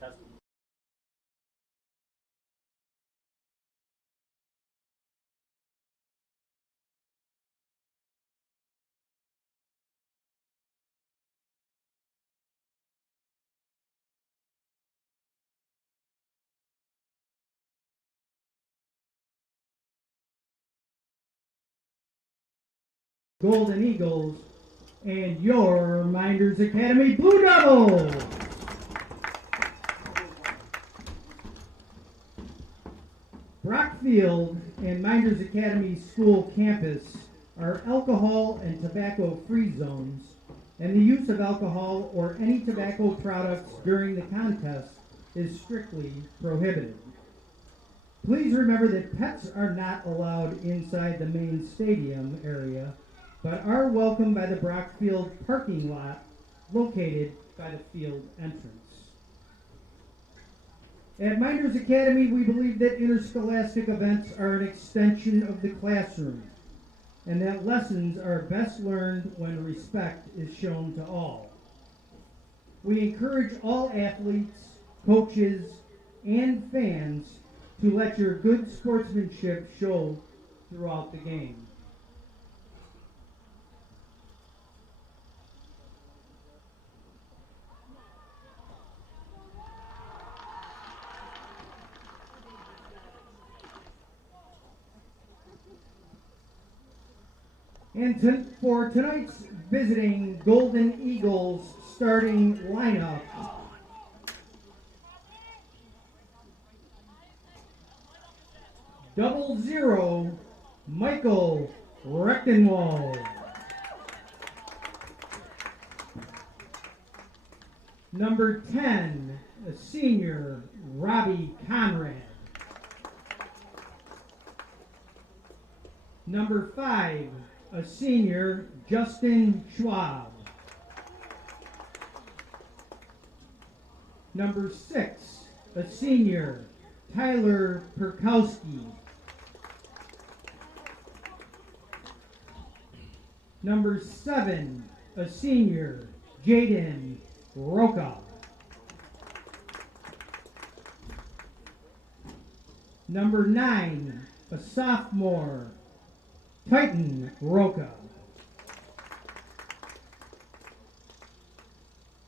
test. Golden Eagles and your Minders Academy Blue Devils. Brockfield and Minders Academy School campus are alcohol and tobacco-free zones, and the use of alcohol or any tobacco products during the contest is strictly prohibited. Please remember that pets are not allowed inside the main stadium area, but are welcome by the Brockfield parking lot located by the field entrance. At Minders Academy, we believe that interscholastic events are an extension of the classroom, and that lessons are best learned when respect is shown to all. We encourage all athletes, coaches, and fans to let your good sportsmanship show throughout the game. And for tonight's visiting Golden Eagles starting lineup, double zero, Michael Rechtenwald. Number 10, a senior, Robbie Conrad. Number 5, a senior, Justin Schwab. Number 6, a senior, Tyler Perkowski. Number 7, a senior, Jaden Roca. Number 9, a sophomore, Titan Roca.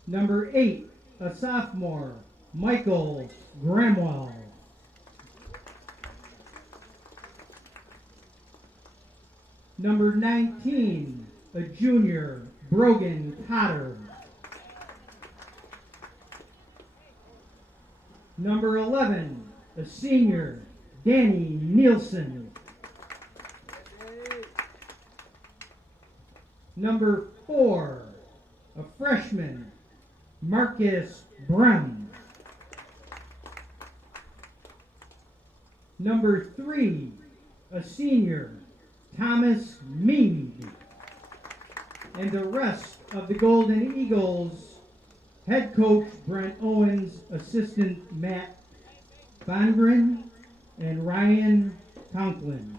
Number 8, a sophomore, Michael Gramwell. Number 19, a junior, Brogan Cotter. Number 11, a senior, Danny Nielsen. Number 4, a freshman, Marcus Brem. Number 3, a senior, Thomas Mead. And the rest of the Golden Eagles, head coach Brent Owens, assistant Matt Bongren, and Ryan Conklin.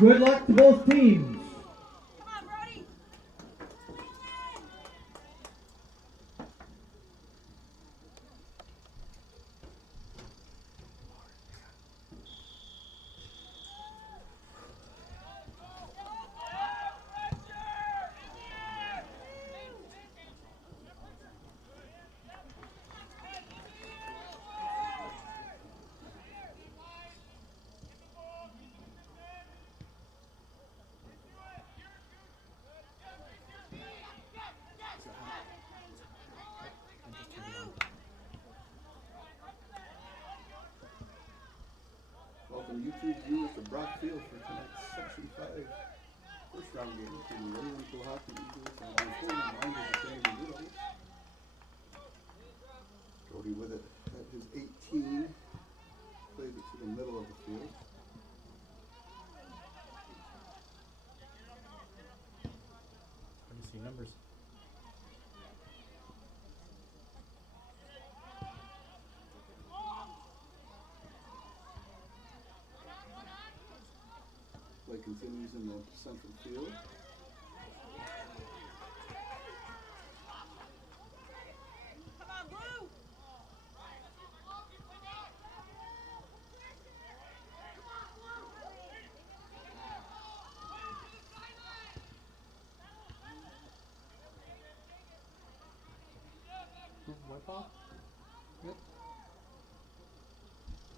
Good luck to both teams. Welcome YouTube viewers to Brock Field for tonight's Section 5 first round game between the WayCo Hockey Eagles and the Mynderse Academy Blue. Brody with it at his 18, plays it to the middle of the field. Let me see numbers. Play continues in the central field. White ball? Yep.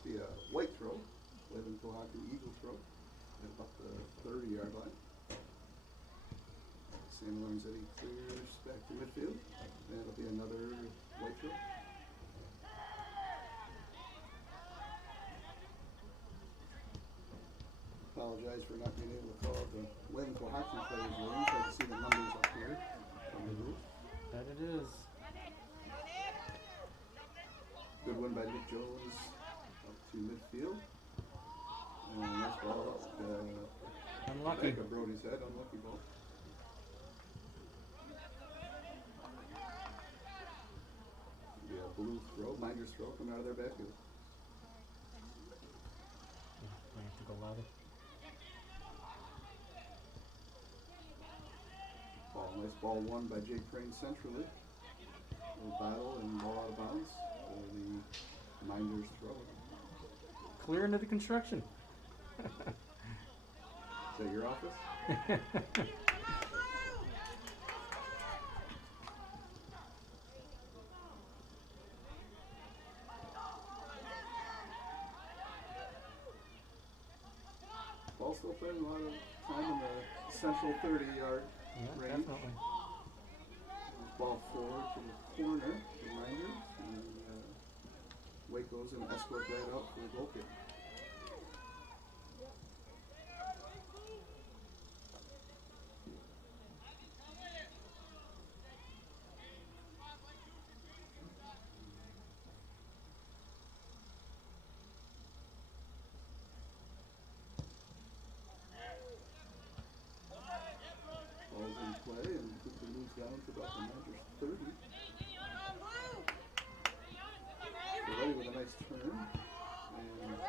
The white throw, WayCo Hockey Eagle throw at about the 30-yard line. Sam Lorenzetti clears back to midfield. That'll be another white throw. Apologize for not being able to call the WayCo Hockey players' names. I can see the numbers up here on the roof. That it is. Good one by Nick Jones up to midfield. And nice ball up Unlucky. back of Brody's head. Unlucky ball. Be a blue throw, Mynderse throw coming out of their backfield. I have to go louder. Nice ball won by Jake Crane centrally. Little battle and ball out of bounds for the Mynderse throw. Clear into the construction. Is that your office? Ball still playing a lot of time in the central 30-yard Yeah, range. definitely. Ball forward to the corner, the Mynderse, and WayCo's going to escort that out for the goal kick. Ball's in play and quickly moves down to about the Mynderse 30. Ready with a nice turn and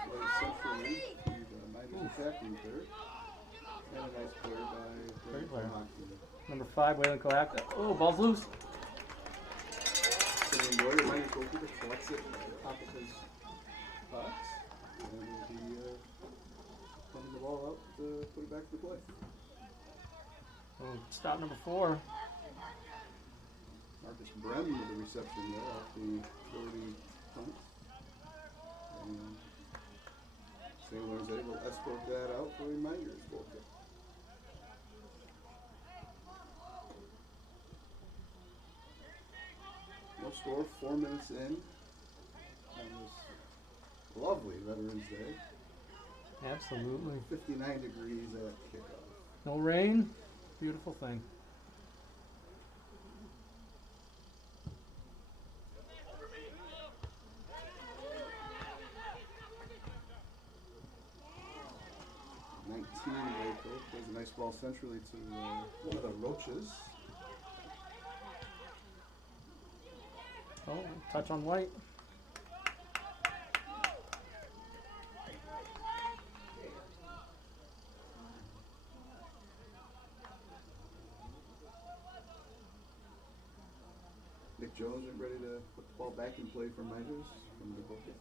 plays centrally to the Mynderse attacking third. And a nice clear by Great player. WayCo Hockey. Number 5, WayCo Hockey. Oh, ball's loose. Sitting boy, the Mynderse goalkeeper collects it at the top of his box. And will be coming the ball out to put it back to play. Oh, stop number 4. Marcus Brem with the reception there off the 30 punt. And St. Lorenzetti will escort that out for a Mynderse goal kick. No score, 4 minutes in on this lovely Veterans Day. Absolutely. 59 degrees at kickoff. No rain. Beautiful thing. WayCo plays a nice ball centrally to one of the Roaches. Oh, touch on white. put the ball back in play for Mynderse from the bucket.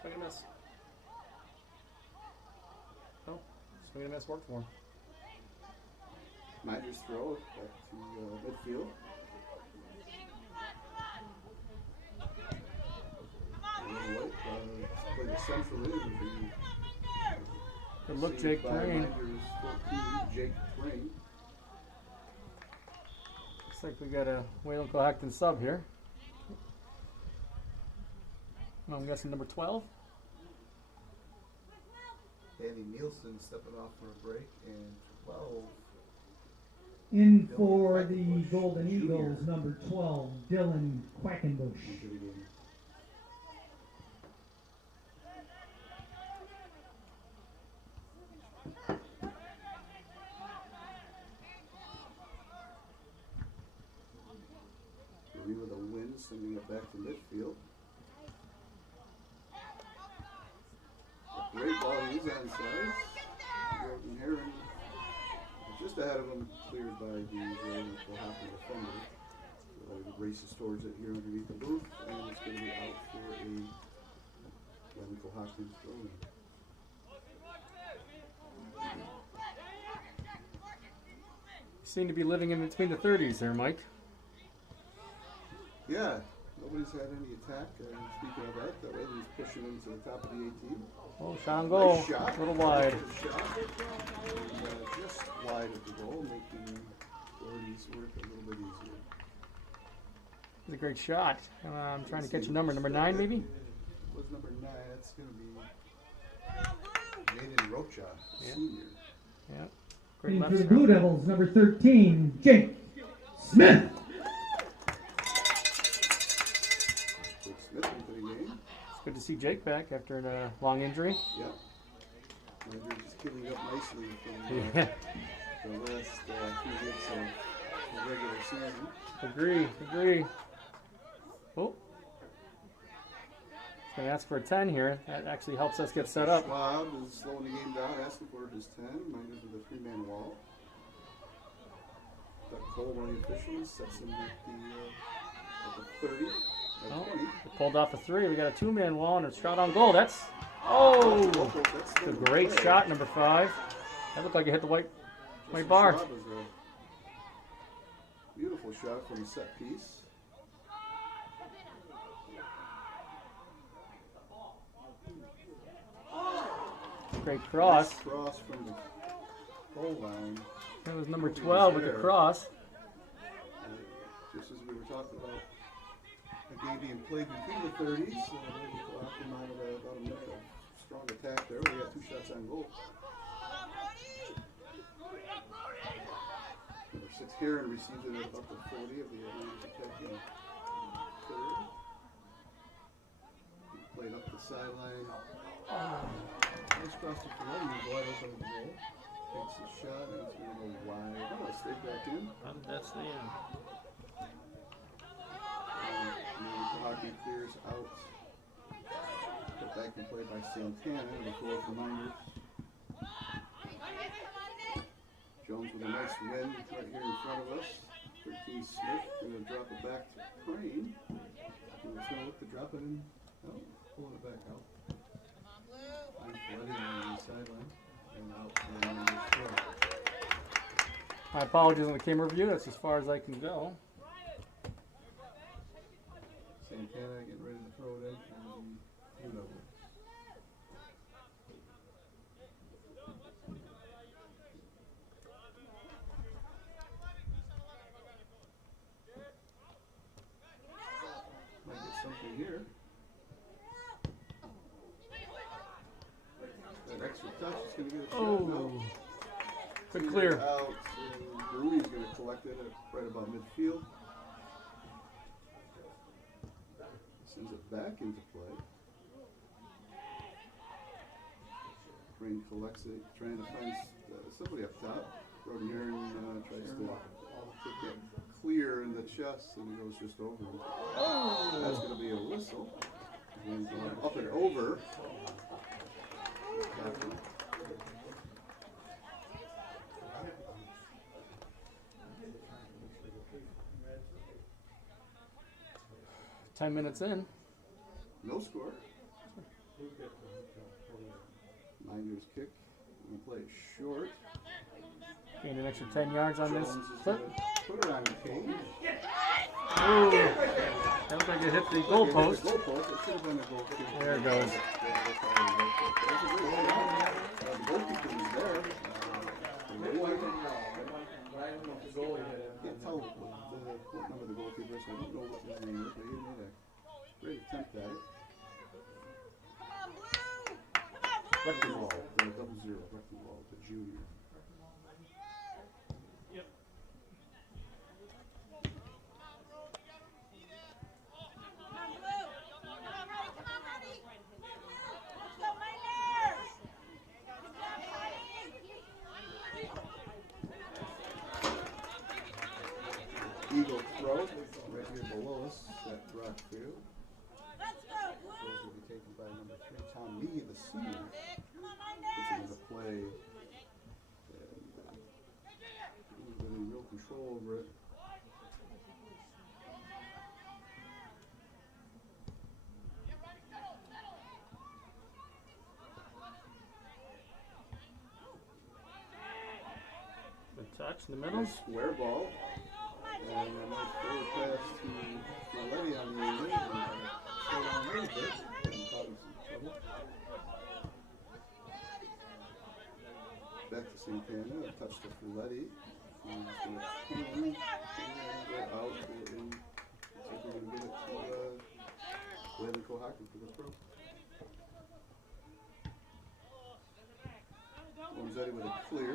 Swing and miss. Oh, swing and miss worked for him. Mynderse throw it back to midfield. White play the central in. Good look, Jake Twain. Mynderse 14, Jake Twain. Looks like we got a WayCo Hackton sub here. I'm guessing number 12. Danny Nielsen stepping off for a break, and 12. In for the Golden Eagles, number 12, Dylan Quackenbush. Marie with a win, sending it back to midfield. A great ball, he's onside. Jordan Heron just ahead of him, cleared by the WayCo Hackton defender. So he races towards it here underneath the booth, and it's going to be out for a WayCo Hackton throw-in. Seem to be living in between the 30s there, Mike. Yeah, nobody's had any attack. Speaking of that way he's pushing into the top of the 18. Oh, shot on goal. Nice shot. A little wide. Nice shot. And, just wide of the goal, making Doherty's work a little bit easier. It's a great shot. I'm trying to catch a number 9 maybe? It was number 9. That's going to be Jaden Rocha, senior. Yeah. Great In left for the step. Blue Devils, number 13, Jake Smith. Jake Smith into the game. It's good to see Jake back after a long injury. Yeah. Mynderse is killing up nicely from the last few weeks of the regular season. Agree. Oh. He's going to ask for a 10 here. That actually helps us get set up. Schwab is slowing the game down, asking for his 10. Mynderse with a 3-man wall. Doug Cole, one of the officials, sets him at the 30. Oh, 20. we pulled off a 3. We got a 2-man wall and a shot on goal. That's it's a great shot, number 5. That looked like it hit the white bar. Schwab is a beautiful shot from a set piece. Great cross. Nice cross from the goal line. That was number 12 with the cross. Just as we were talking about a game being played between the 30s, WayCo Hackton out of about a minute of strong attack there. We got 2 shots on goal. Number 6 Heron receives it at about the 40 of the Atlantic attacking third. He played up the sideline. Nice cross to Ferretti, he's wide open at the goal. Takes a shot, and it's going to go wide. Oh, straight back in. That's the end. WayCo Hackton clears out. Put back in play by Santana, and the goal for Mynderse. Jones with a nice win right here in front of us. 13 Smith going to drop it back to Crane. He's going to look to drop it in. Oh, pulling it back out. And Ferretti on the sideline. And out for Mynderse throw. My apologies on the camera view. That's as far as I can go. Santana getting ready to throw it in for the Blue Devils. Might get something here. That extra touch is going to get a shot. Oh. No. Good clear. Out. Rudy's going to collect it at right about midfield. Sends it back into play. Crane collects it, trying to find somebody up top. Jordan Heron tries to get it clear in the chest, and it goes just over him. Oh. That's going to be a whistle. And, up and over. Captain. 10 minutes in. No score. Mynderse kick. We play it short. Gained an extra 10 yards on this Jones is clip. gonna put it on the cage. Ooh. That looked like it hit the goal post. Goal post. It should have been a goal kick. There it goes. That's a good one. The goalkeeper was there. Can't tell what number the goalkeeper is, so I don't know what his name is, but he made a great attempt at it. Rectenwald, the 0-0, Rectenwald, the junior. Eagle throw, right here below us at Rockfield. Those will be taken by number 3, Tom Lee, the senior. Gets into the play. And he's in real control over it. Good touch in the middle. Square ball. And a nice forward pass to Letty on the wing. Slow down a little bit. And caught him some trouble. Back to Santana. A touch to Letty. He's going to come in and go out. And see if we're going to get it to WayCo hockey for the pro. Gonzetti with a clear.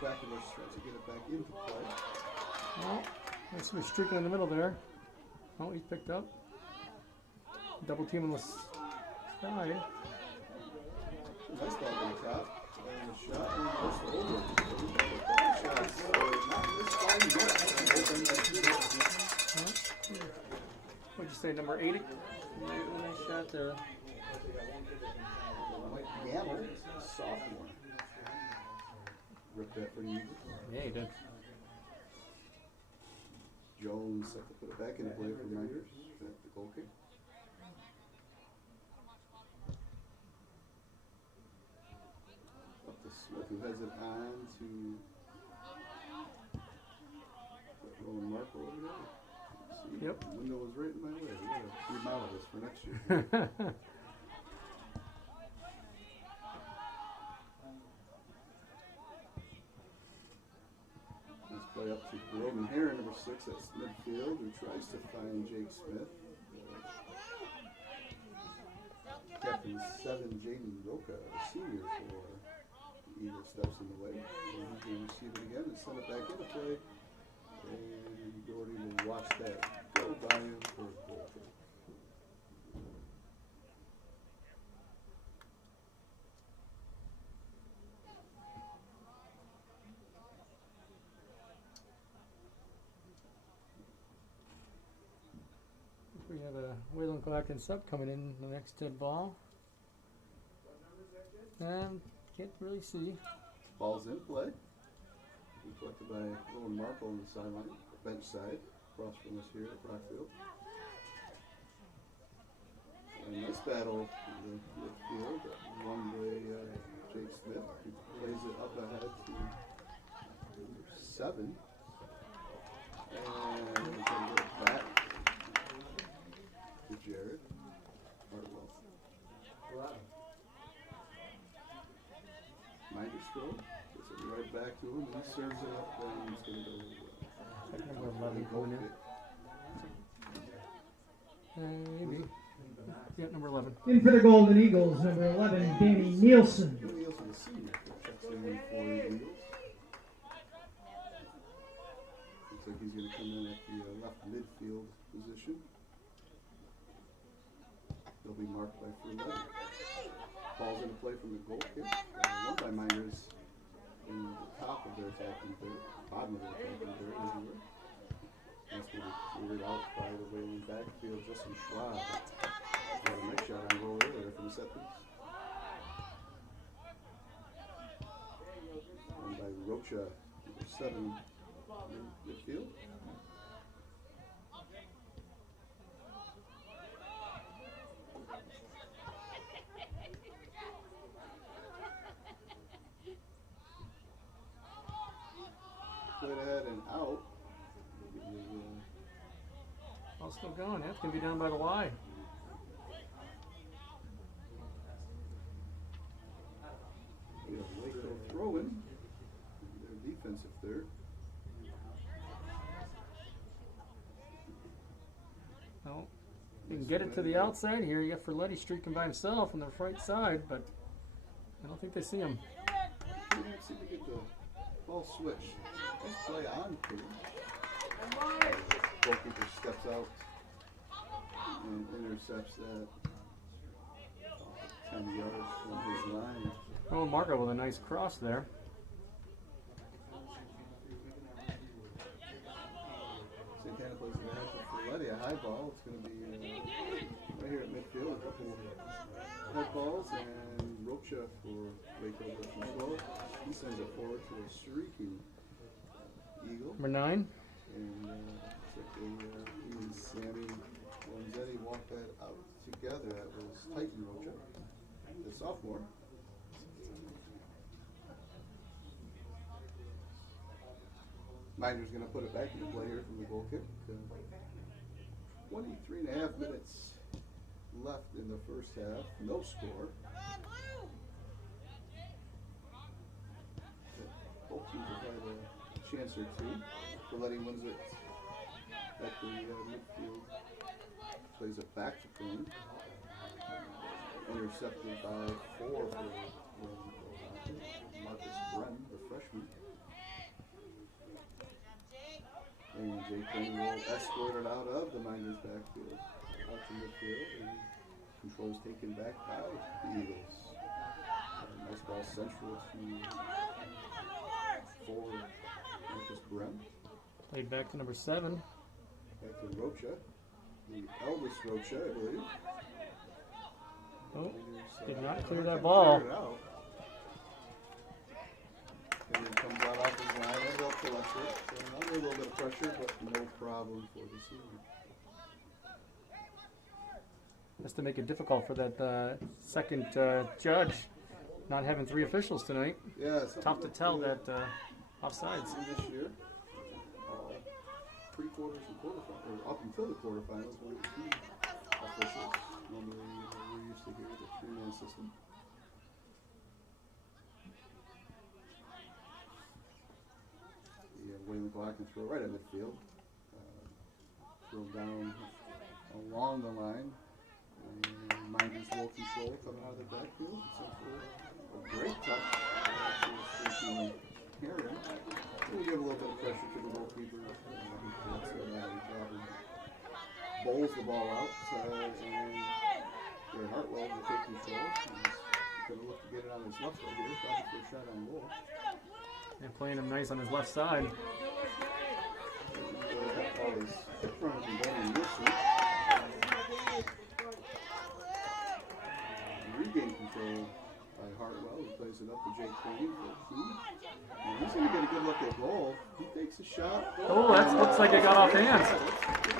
Fabulous tries to get it back into play. Well, nice little streak in the middle there. Oh, he's picked up. Double team on the side. Nice ball on the top. And the shot and just over. Shots. Not this time, What'd you say, number 80? Nice shot there. Mike Gamble, sophomore. Ripped that pretty easy. Yeah, he did. Jones set to put it back into play for Mynderse. That's the goal kick. Up to Smith, who has it on to Rowan Markle over there. See, Yep. The window was right in my way. We gotta remodel this for next year. Play up to Roman Heron, number 6 at midfield, who tries to find Jake Smith. Captain 7, Jaden Roca, a senior for the Eagle, steps in the way. And he's going to receive it again and send it back into play. And Doherty will watch that go by him for a goal kick. We have a WayCo acting sub coming in the next ball. And can't really see. Ball's in play. Collected by Rowan Markle on the sideline, bench side, across from us here at Rockfield. And nice battle in the midfield, won by Jake Smith, who plays it up ahead to number 7. And we can get it back to Jared Hartwell. Mynderse goal. Gets it right back to him. He serves it up and he's going to go Number 11 going in. Maybe. Yeah, number 11. In for the Golden Eagles, number 11, Danny Nielsen. Danny Nielsen, the senior, checks in for the Eagles. Looks like he's going to come in at the left midfield position. He'll be marked by Fruletti. Ball's into play from the goal kick. Won by Mynderse in the top of their attacking third, bottom of their attacking third, as it were. That's going to be cleared out by the Wayland backfield, Justin Schwab. Got a nice shot on goal earlier from the set piece. Run by Rocha, number 7, midfield. Played ahead and out. Ball's still going. That's going to be down by the Y. WayCo throwing. Their defensive third. Well, you can get it to the outside here. You got Ferletti streaking by himself on the right side, but I don't think they see him. They don't seem to get the ball switched. Nice play on to. Goalkeeper steps out and intercepts that 10 yards from his line. Oh, Marco with a nice cross there. Santana plays it ahead to Ferletti, a high ball. It's going to be right here at midfield. A couple head balls and Rocha for WayCo versus Slow. He sends it forward to a streaking Eagle. Number 9. And he and Sammy Lonzetti walked that out together. That was Titan Rocha, the sophomore. Mynderse going to put it back into play here from the goal kick. 23 and a half minutes left in the first half. No score. Both teams have had a chance or two. Ferletti wins it at the midfield. Plays it back to Quinn. Intercepted by 4 for Marcus Brenn, the freshman. And Jay Quinn will escort it out of the Mynderse backfield, out to midfield, and control is taken back by the Eagles. Nice ball central to forward Marcus Brenn. Played back to number 7. Back to Rocha, the eldest Rocha, I believe. Oh, did not clear that ball. And it comes out off his line, and they'll collect it. So under a little bit of pressure, but no problem for the senior. Has to make it difficult for that second judge, not having 3 officials tonight. Yeah, Tough to tell that offsides. This year, pre-quarters and quarterfinals, or up until the quarterfinals, we were 2 officials. Normally, we're used to hear the 3-man system. Wayne McLaughlin can throw right at midfield. Throw down along the line. And Mynderse will control coming out of the backfield. It's a great touch. Heron. We'll give a little bit of pressure to the goalkeeper. Bowls the ball out. And Jared Hartwell will take control. He's going to look to get it on his left foot here. Probably for a shot on goal. And playing him nice on his left side. Regain control by Hartwell. He plays it up to Jake Queen. And he's going to get a good look at goal. He takes a shot. Oh, that looks like it got off hands.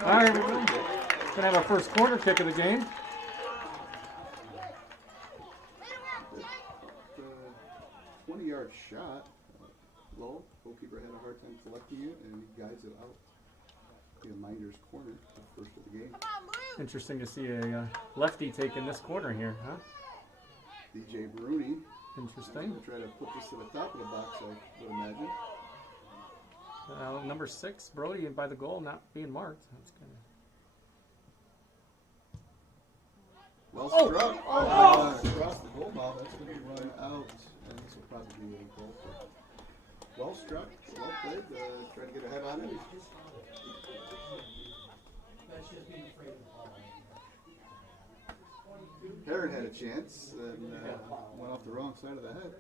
All right, we're going to have our first corner kick of the game. The 20-yard shot. Low. Goalkeeper had a hard time collecting it, and he guides it out. The Mynderse corner, the first of the game. Interesting to see a lefty taking this corner here, huh? DJ Bruni. Interesting. We'll try to put this to the top of the box, I would imagine. Number 6, Brody, by the goal, not being marked. That's kind of. Well struck. Across the goal ball. That's going to run out, and this will probably be a goal. Well struck, well played, try to get ahead on it. Heron had a chance and went off the wrong side of the head.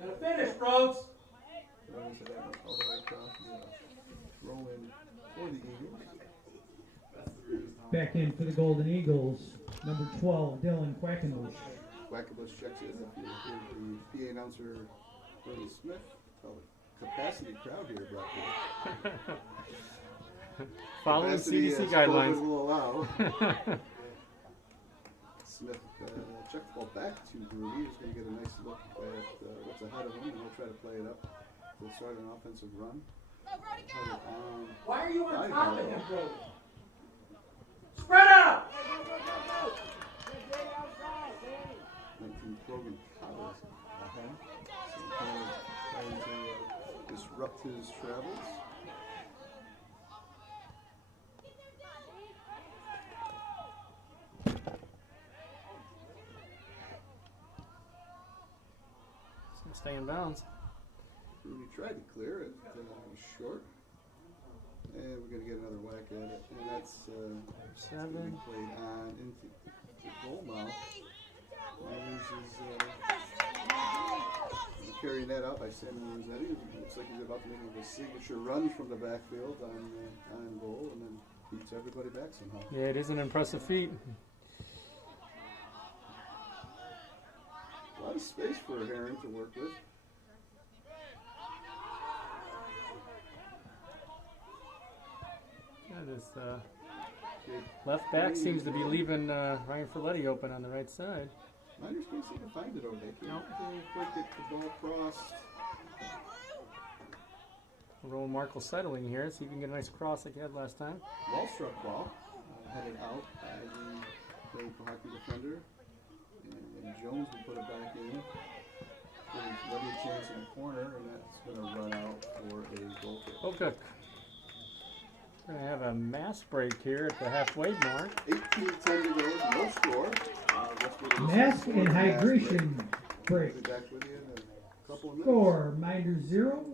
Gotta finish, Rhodes! All the way across, throw in for the Eagles. Back in for the Golden Eagles, number 12, Dylan Quackenbush. Quackenbush checks in. If you hear the PA announcer, Bernie Smith, tell the capacity crowd here, Blackpool. Following Capacity, CDC as guidelines. COVID will allow. Smith checked the ball back to Bruni. He's going to get a nice look at what's ahead of him, and he'll try to play it up to start an offensive run. Why are you on top of him, bro? Spread out! 19 Logan Collins ahead. So kind of trying to disrupt his travels. It's gonna stay in bounds. Rudy tried to clear it, it was short. And we're going to get another whack at it. And that's going to be played on into the goal mouth. Myers is carrying that out by Samuel Rossetti. Looks like he's about to make a signature run from the backfield on goal and then beats everybody back somehow. Yeah, it is an impressive feat. A lot of space for Herring to work with. Yeah, this left back seems to be leaving Ryan Ferletti open on the right side. Miners can't seem to find it over there. Can't quite get the ball crossed. Rowan Markle settling here. See if you can get a nice cross like he had last time. Wall struck ball. Headed out by the hockey defender. And Jones will put it back in. Giving Ferletti a chance in the corner, and that's going to run out for a goal kick. Okay. We're going to have a mass break here at the halfway mark. 18-10 to go, no score. Mask and hydration break. We'll be back with you in a couple of minutes. Score, Minders 0.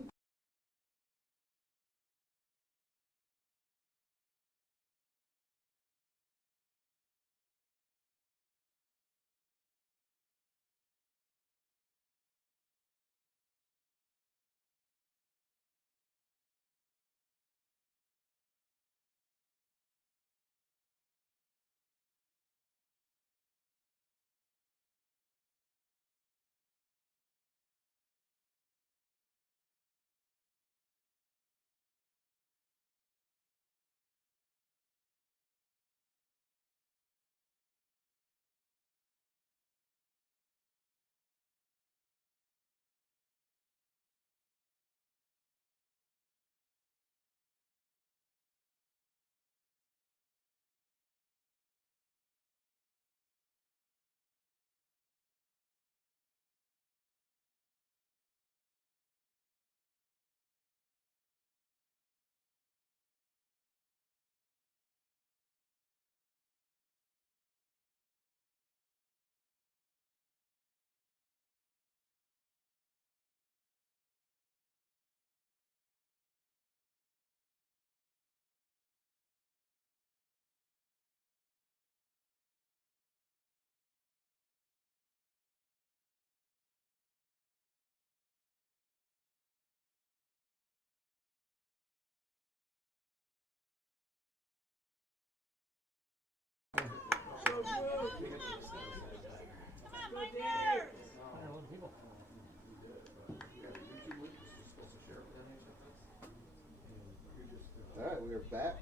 All right, we are back.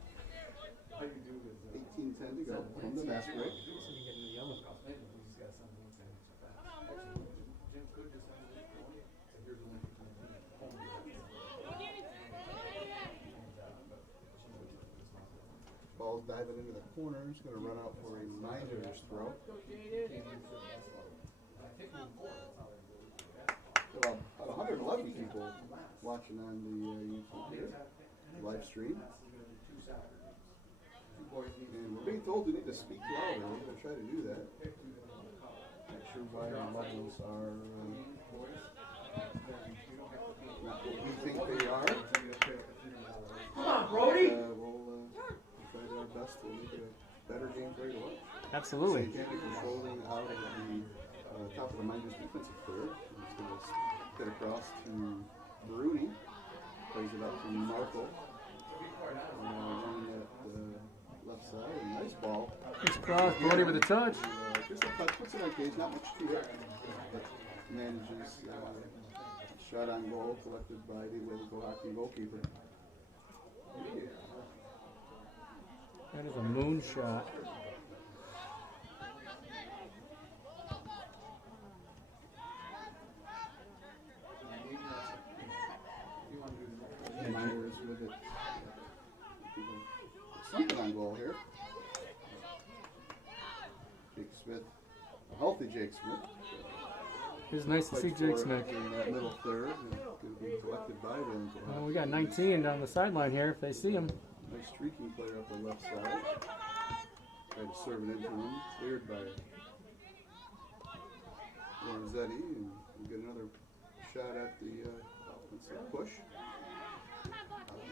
18-10 to go from the mass break. Ball's diving into the corner. It's going to run out for a Mynderse throw. About 111 people watching on the YouTube here, live stream. And we're being told we need to speak louder. We're going to try to do that. Not sure why our levels are not what we think they are. Come on, Brody! We'll try our best to make it a better game for you to watch. Absolutely. Santana controlling out of the top of the Mynderse defensive third. He's going to get across to Bruni. Plays it up to Markle. Running at the left side. Nice ball. Nice cross, Brody with a touch. Just a touch, puts it on cage, not much to it. But manages shot on goal collected by the WayCo hockey goalkeeper. That is a moon shot. Mynderse with it. Something on goal here. Jake Smith, a healthy Jake Smith. It's nice to see Jake Smith. In that middle third, going to be collected by them. Well, we got 19 down the sideline here if they see him. Nice streaking player up the left side. Tried to serve it into him, cleared by Rossetti, and we get another shot at the offensive push.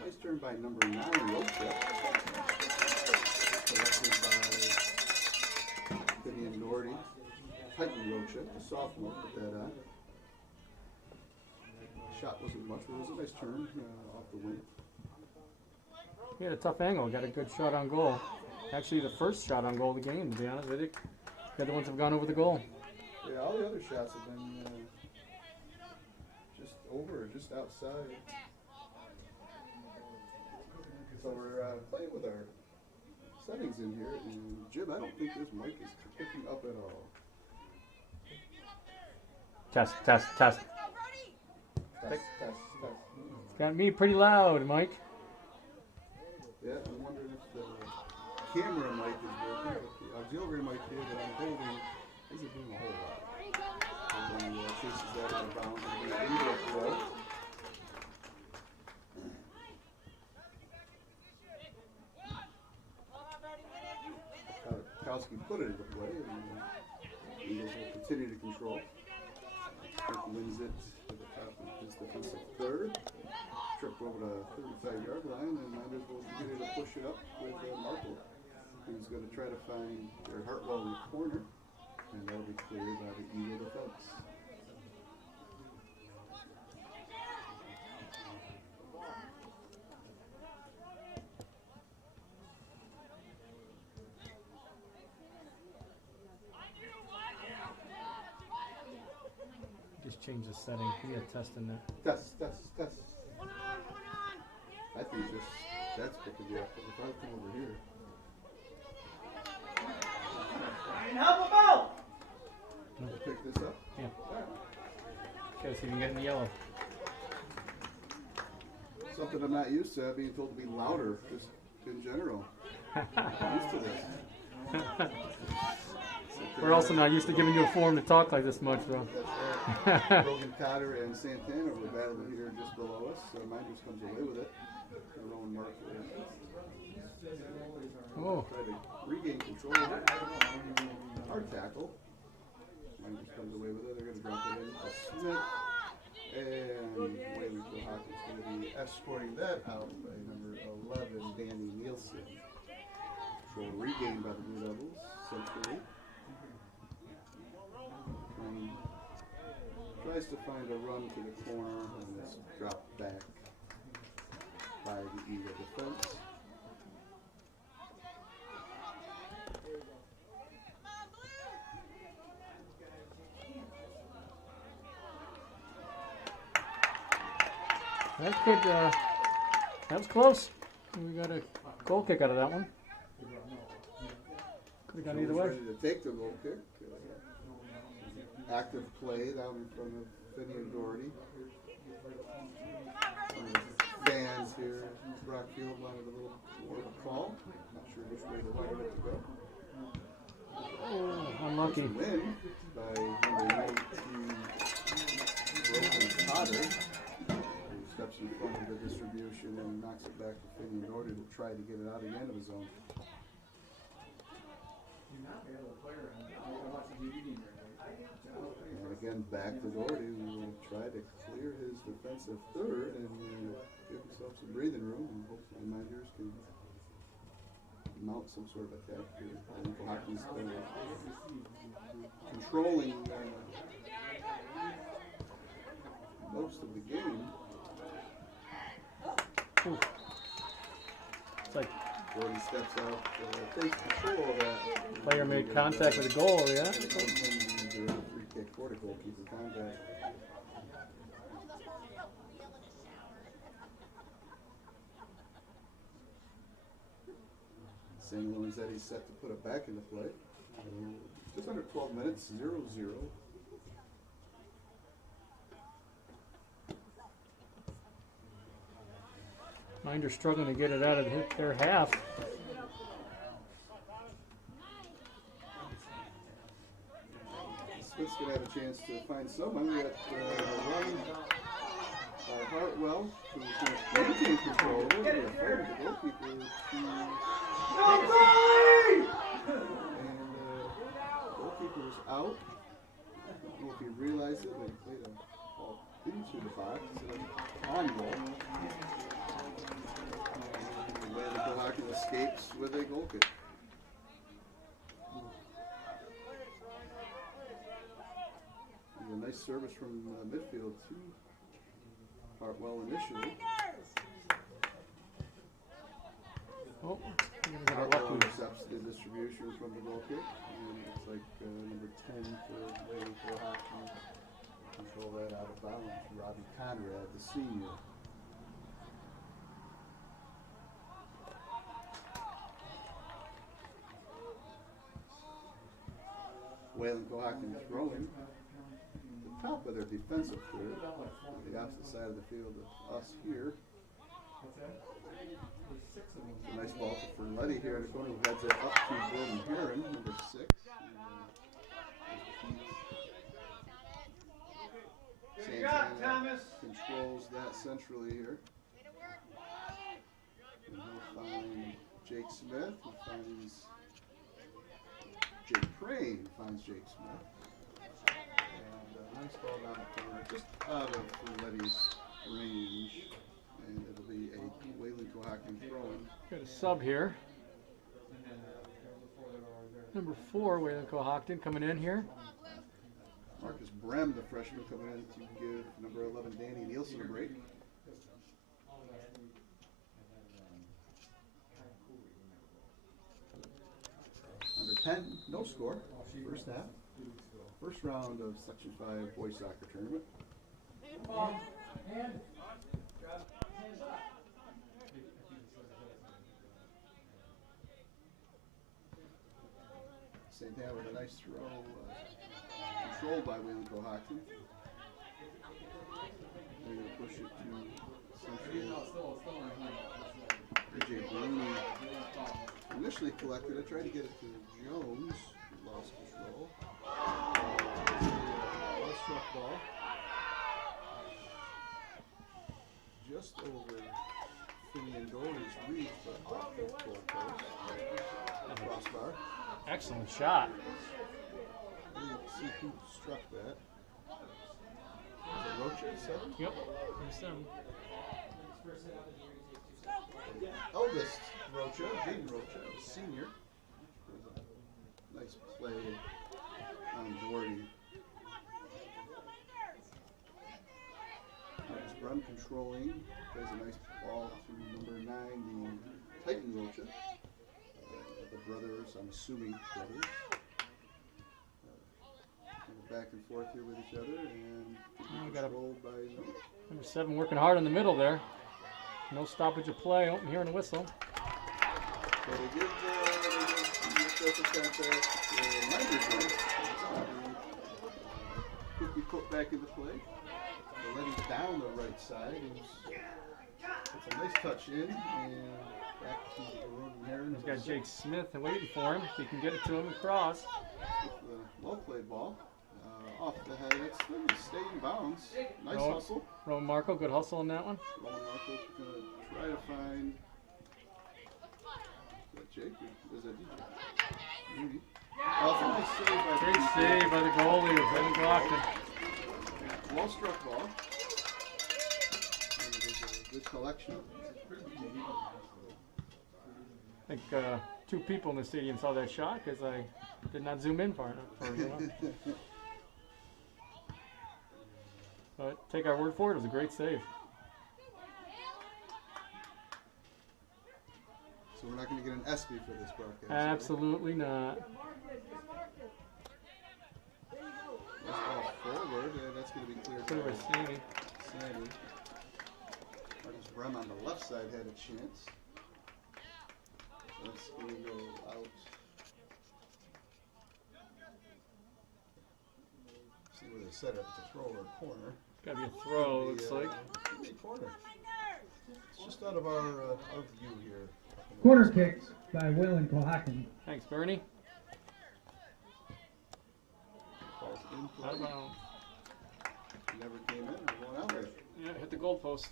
Nice turn by number 9, Rocha. Collected by Vivian Doherty. Titan Rocha, the sophomore, put that on. Shot wasn't much, but it was a nice turn off the wing. He had a tough angle, got a good shot on goal. Actually, the first shot on goal of the game, to be honest with you. The other ones have gone over the goal. Yeah, all the other shots have been just over, just outside. So we're playing with our settings in here, and Jim, I don't think this mic is picking up at all. Test. Test. Got me pretty loud, Mike. Yeah, I'm wondering if the camera mic is working, but the auxiliary mic here that I'm holding isn't doing a whole lot. And then chases that out of bounds and the indirect throw. Kowski put it into play, and the Eagles will continue to control. Kirk wins it to the top of his defensive third. Trip over the 35-yard line, and Mynderse will continue to push it up with Markle, who's going to try to find their Hartwell in the corner, and that'll be cleared by the Eagle defense. Just change the setting. We got testing that. Test. I think that's picking you up, but if I come over here. Help him out! To pick this up? Yeah. Gotta see if you can get in the yellow. Something I'm not used to, being told to be louder, just in general. I'm used to this. We're also not used to giving you a forum to talk like this much, though. That's right. Brogan Cotter and Santana were battling here just below us, so Mynderse comes away with it. Their own mark there. Oh. Try to regain control of it. Hard tackle. Mynderse comes away with it. They're going to drop it in to Smith. And WayCo Hockey's going to be escorting that out by number 11, Danny Nielsen. Control regained by the Blue Devils, centrally. And tries to find a run to the corner, and it's dropped back by the Eagle defense. That could, that was close. We got a goal kick out of that one. Could have gone either way. Ready to take the goal kick. Active play down in front of Finney and Doherty. Fans here, Brockfield wanted a little more of a call. Not sure which way they wanted it to go. Oh, unlucky. Win by number 19, Brogan Cotter, who steps in front of the distribution and knocks it back to Finney and Doherty to try to get it out of the end of his zone. And again, back to Doherty, who will try to clear his defensive third and give himself some breathing room, and hopefully Mynderse can mount some sort of attack here. WayCo Hockey's controlling most of the game. Ooh. It's like Jordan steps out, takes control of that. Player made contact with the goal, yeah. And it comes from the free kick for the goalkeeper contact. St. Lorenzetti's set to put it back into play. Just under 12 minutes, 0-0. Mynderse struggling to get it out of their half. Smith's going to have a chance to find someone. We got run by Hartwell, who's going to maintain control. We're going to fight with the goalkeeper goalkeeper's out. I don't know if he realized it, but he played a ball into the box instead of on goal. And Wayland escapes with a goal kick. And a nice service from midfield to Hartwell initially. Oh, Hartwell intercepts the distribution from the goal kick, and it's like number 10 for WayCo hockey. Control that out of bounds. Robbie Conrad, the senior. WayCo hockey throwing the top of their defensive third, the opposite side of the field of us here. It's a nice ball to Ferletti here in the corner, who heads it up to Gordon Heron, number 6. Santana controls that centrally here. And he'll find Jake Smith, who finds Jake Crane, finds Jake Smith. And a nice ball down the corner, just out of Ferletti's range. And it'll be a WayCo hockey throw-in. Got a sub here. Number 4, WayCo Hockton coming in here. Marcus Brem, the freshman, coming in to give number 11 Danny Nielsen a break. Under 10, no score. First half. First round of Section 5 boys soccer tournament. Santana with a nice throw, controlled by WayCo hockey. They're going to push it to central. AJ Bruni initially collected it, tried to get it to Jones, who lost control. Well-struck ball. Just over Finian Dory's reach, but off the goal post. Crossbar. Excellent shot. Let's see who struck that. Was it Rocha, 7? Yep. There's them. Eldest Rocha, Jaden Rocha, senior. Nice play on Jordan. Marcus Brem controlling. Plays a nice ball to number 9, the Titan Rocha. The brothers, I'm assuming brothers. Back and forth here with each other, and controlled by number 7 working hard in the middle there. No stoppage of play. Oh, I'm hearing a whistle. So they give the contact Mynderse. Quickly put back into play. They let him down the right side. It's a nice touch in, and back to Gordon Heron. He's got Jake Smith waiting for him. If he can get it to him across. With the well-played ball. Off the head, it's going to stay in bounds. Nice hustle. Roman Marco, good hustle on that one. Roman Marco's going to try to find. Is that Jake or is that DJ? Maybe. That's a nice save by Great save by the goalie of WayCo hockey. Well struck ball. And it was a good collection. I think 2 people in the stadium saw that shot because I did not zoom in far enough. But take our word for it, it was a great save. So So we're not going to get an ESPY for this broadcast. Absolutely not. Nice ball forward. That's going to be cleared Clear by by Sandy. Sandy. Marcus Brem on the left side had a chance. That's going to go out. See where they set it. It's a throw or a corner. Gotta be a throw, looks like. Could be a corner. It's just out of our view here. Corner kick by Waylon Cohocton. Thanks, Bernie. Ball's in play. Out of bounds. Never came in. We're going out there. Yeah, hit the goal post.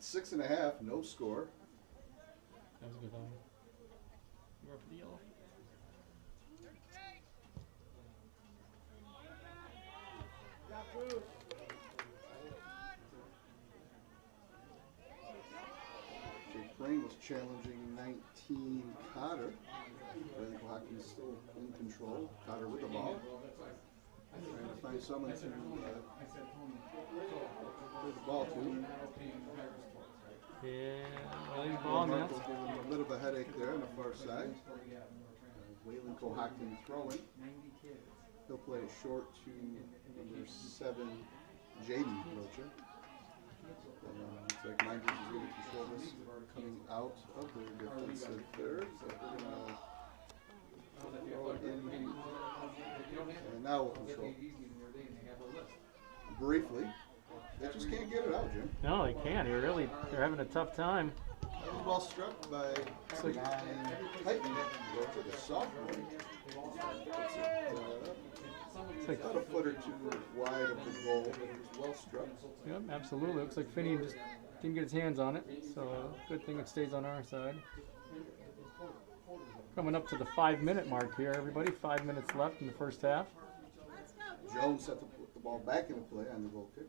Six and a half, no score. That was a good one. More for the yellow. Jake Crane was challenging 19 Cotter. Waylon Cohocton's still in control. Cotter with the ball. Trying to find someone to play the ball to. Yeah, well, ball now. Markle giving him a bit of a headache there on the far side. Waylon Cohocton throwing. He'll play it short to number 7, Jaden Rocher. Looks like Mynderse is going to control this coming out of their defensive third. So we're going to throw it in. And now we'll control. Briefly. They just can't get it out, Jim. No, they can't. They're having a tough time. That was well struck by Titan Rocher, the sophomore. It's like, About a foot or two wide of the goal, but it was well struck. yep, absolutely. Looks like Finney just didn't get his hands on it. So good thing it stays on our side. Coming up to the 5-minute mark here, everybody. 5 minutes left in the first half. Jones set the ball back into play on the goal kick.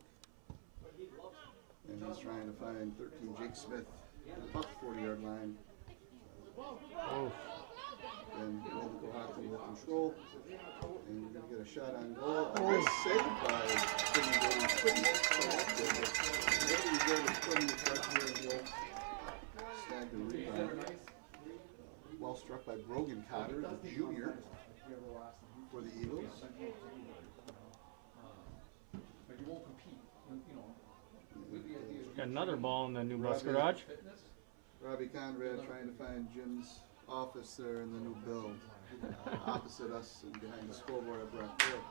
And he's trying to find 13 Jake Smith about the 40-yard line. Oh, And Waylon Cohocton will control. And we're going to get a shot on goal. A nice save by Finney. Nobody's able to put in the touch here and he'll snag the rebound. Well struck by Brogan Cotter, the junior, for the Eagles. got another ball in the new bus garage. Robbie Conrad trying to find Jim's office there in the new build, opposite us and behind the scoreboard at Brock Field.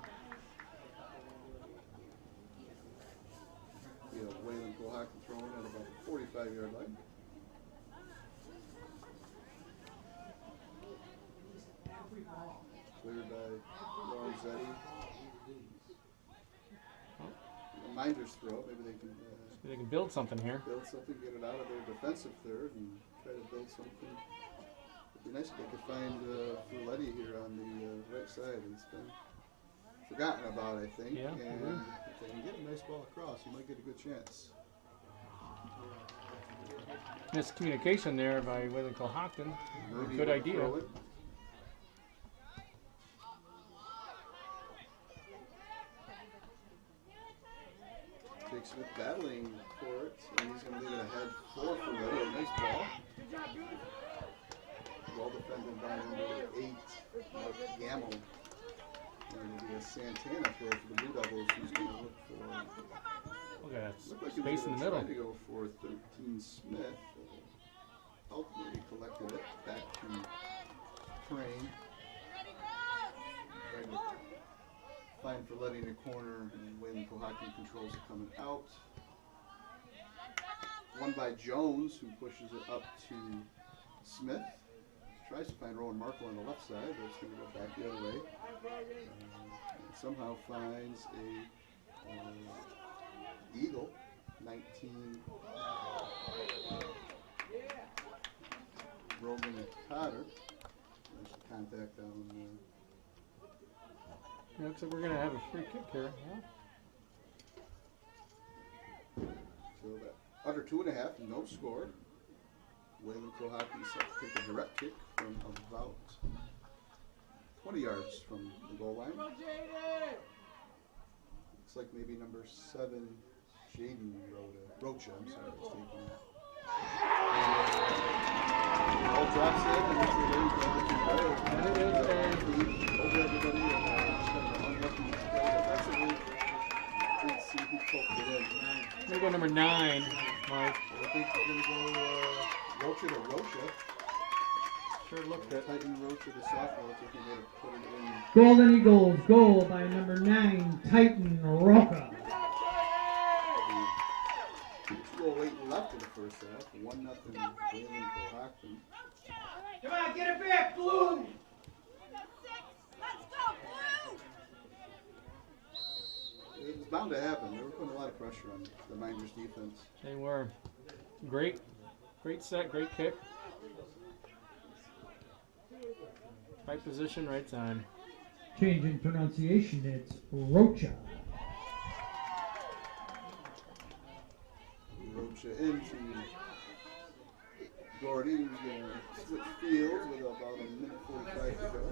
We have Waylon Cohocton throwing at about the 45-yard line. Cleared by Lorenzetti. Mynderse throw. Maybe they can build something here. build something, get it out of their defensive third, and try to build something. It'd be nice if they could find Furletti here on the right side. He's been forgotten about, I think. Yeah, and if they can get a nice ball across, you might get a good chance. Miscommunication there by Waylon Cohocton. Murphy Good will idea. throw it. Jake Smith battling for it, and he's going to leave it ahead for Furletti. A nice ball. Well defended by number 8, Mark Gamble. And it'll be a Santana throw for the Blue Devils, who's going to look for. Look at that Looked like he was space in the gonna middle. try to go for 13 Smith. Ultimately collected it back to Crane. Tried to find Furletti in the corner, and Waylon Cohocton controls it coming out. One by Jones, who pushes it up to Smith. Tries to find Rowan Markle on the left side, but it's going to go back the other way. And somehow finds a Eagle, 19. Brogan Cotter. There's the contact down there. Yeah, looks like we're going to have a free kick here. Yeah. So that under 2.5, no score. Waylon Cohocton set to take a direct kick from about 20 yards from the goal line. Looks like maybe number 7, Jaden Rocha, I'm sorry, was taking that. Ball drops in, and it's a very goal. And it is a Over everybody, and kind of an unlucky play defensively. Didn't see who poked it in. I'm gonna go number 9, Mike. I think we're going to go Rocha to Rocha. Sure looked it. Titan Rocha to sophomore. I think he may have put it in. Golden Eagles goal by number 9, Titan Roca. 2:08 left in the first half. 1-0 Wayland Cohocton. Come on, get it back, Blue! It was bound to happen. They were putting a lot of pressure on the Minders defense. They were. Great set, great kick. Right position, right time. Change in pronunciation, it's Rocha. Rocha into Gordy, who's going to switch fields with about a minute 45 to go.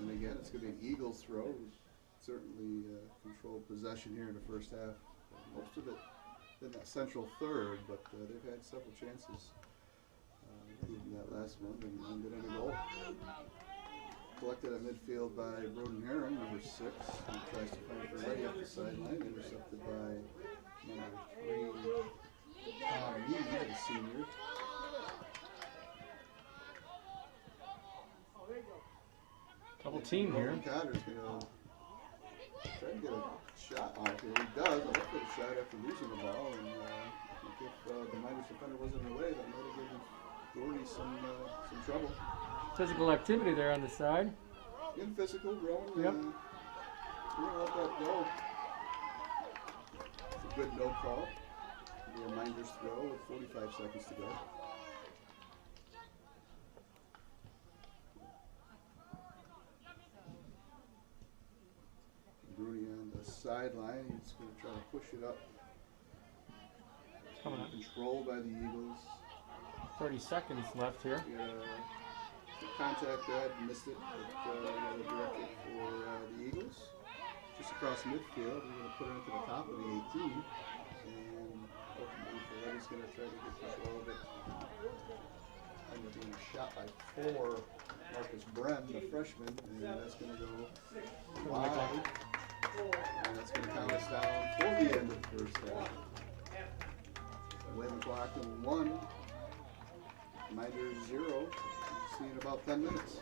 And again, it's going to be an Eagles throw. Certainly controlled possession here in the first half. Most of it in that central third, but they've had several chances, including that last one, and ended in a goal. Collected at midfield by Broden Herring, number 6, who tries to find for ready up the sideline, intercepted by number 3, Tom Mead, the senior. Double team here. Cotter's going to try to get a shot off here. He does. A left foot shot after losing the ball, and I think if the Minders defender wasn't in the way, that might have given Gordy some trouble. Physical activity there on the side. Getting physical, growing. Yep. We're going to let that go. It's a good no call. The Minders throw with 45 seconds to go. Bruni on the sideline. He's going to try to push it up. Coming up. Controlled by the Eagles. 30 seconds left here. Contact that, missed it, but another directed for the Eagles. Just across midfield, we're going to put it into the top of the 18. And ultimately, Ferretti's going to try to get control of it. And we're being shot by 4, Marcus Brem, the freshman, and that's going to go wide. And that's going to count us down for the end of the first half. Wayland Cohocton 1, Minders 0. See you in about 10 minutes.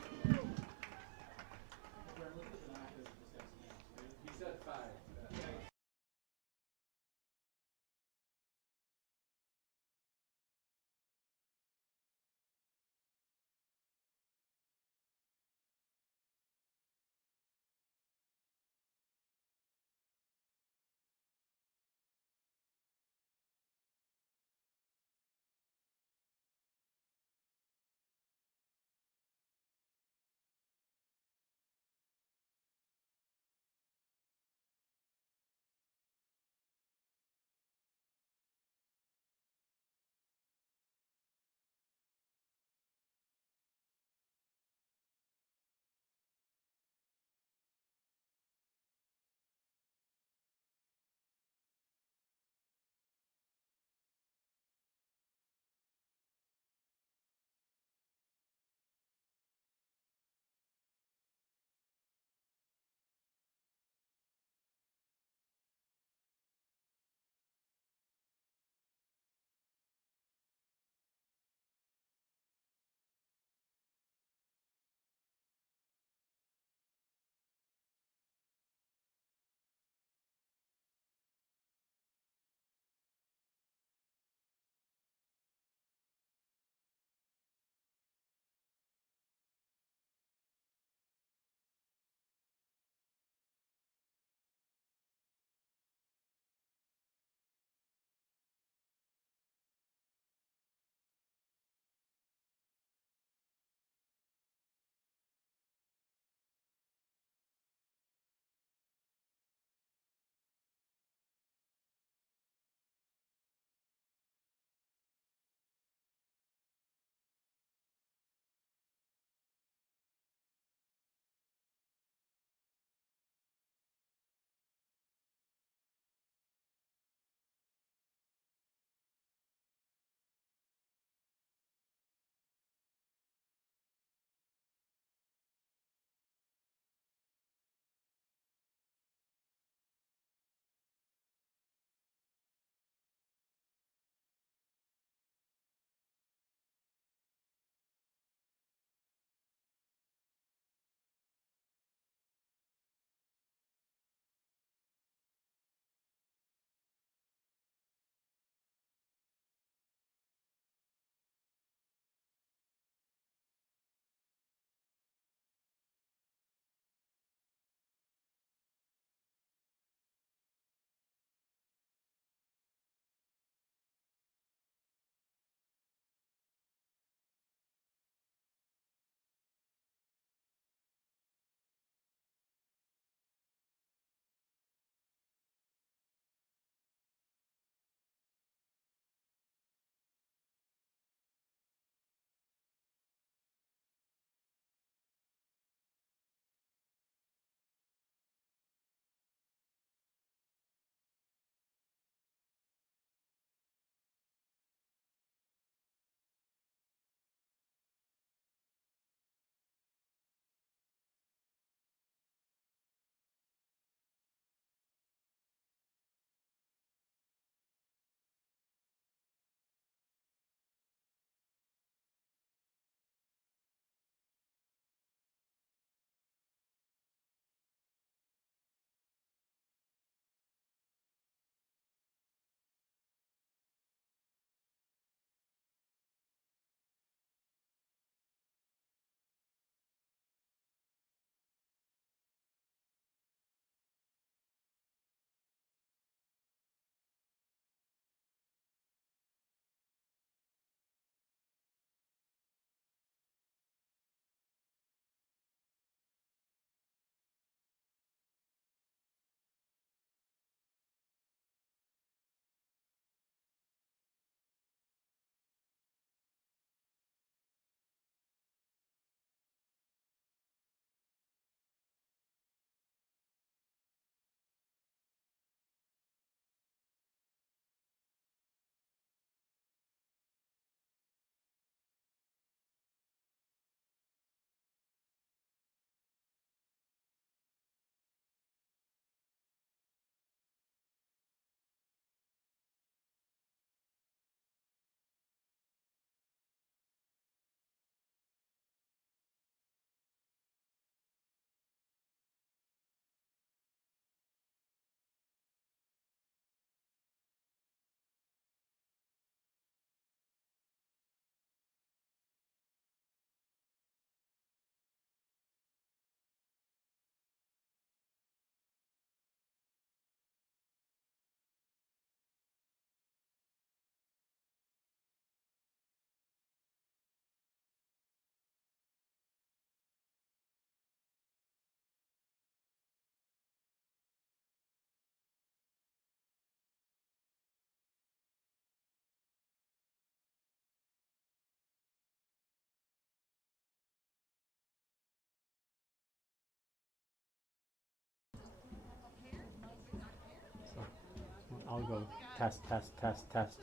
I'll go test, test, test, test.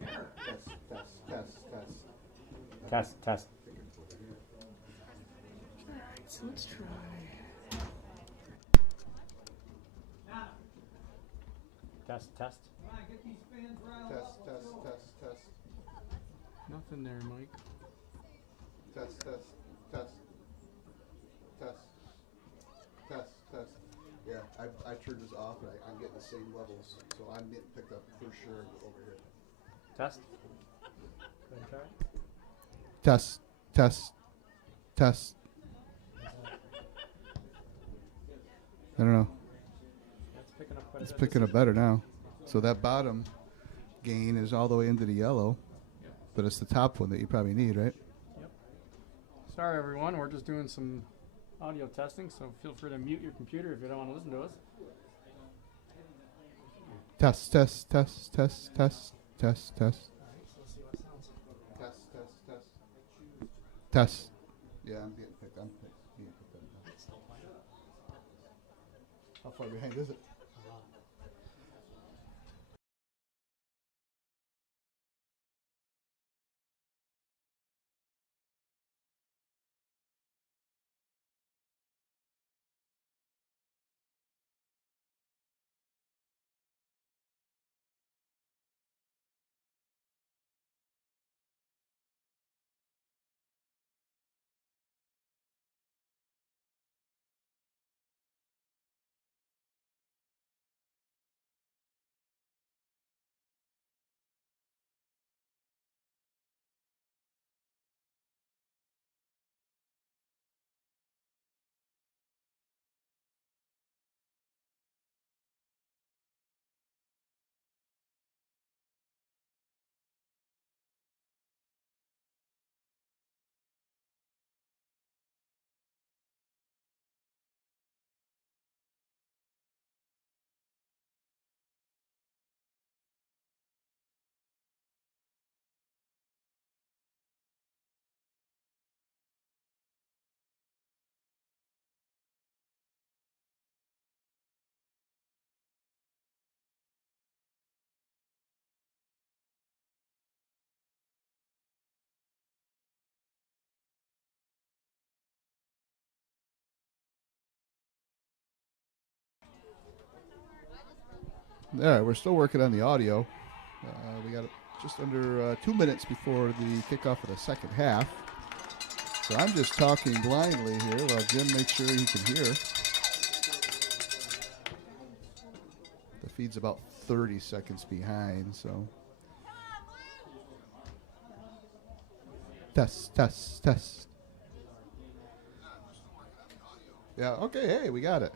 Test, test, test, test. Test, test. Alright, so let's try. Test, test. Come on, get these fans riled Test, up. test, test, test. Nothing there, Mike. Test, test, test. Test. Test, test. Yeah, I turned this off, and I'm getting the same levels, so I'm getting picked up for sure over here. Test. Go ahead and try it. Test, test, test. I don't know. That's picking up quite a It's bit. picking up better now. So that bottom gain is all the way into the yellow, but it's the top one that you probably need, right? Yep. Sorry, everyone. We're just doing some audio testing, so feel free to mute your computer if you don't want to listen to us. Test, test, test, test, test, test, test. All right, so let's see what sounds. Test, test, test. Test. Yeah, I'm getting picked. I'm being picked up. How far behind is it? All right, we're still working on the audio. We got just under 2 minutes before the kickoff of the second half. So I'm just talking blindly here while Jim makes sure he can hear. The feed's about 30 seconds behind, so. Test, test, test. Yeah, okay, hey, we got it.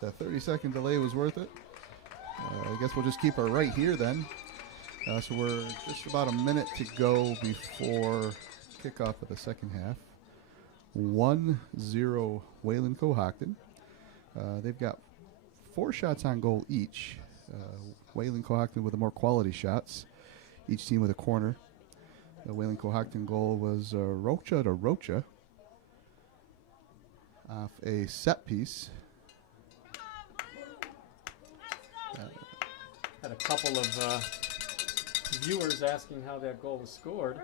The 30-second delay was worth it. I guess we'll just keep her right here then. So we're just about a minute to go before kickoff of the second half. 1-0 Wayland Cohocton. They've got 4 shots on goal each. Wayland Cohocton with the more quality shots. Each team with a corner. The Wayland Cohocton goal was Rocha to Rocha off a set piece. Had a couple of viewers asking how that goal was scored.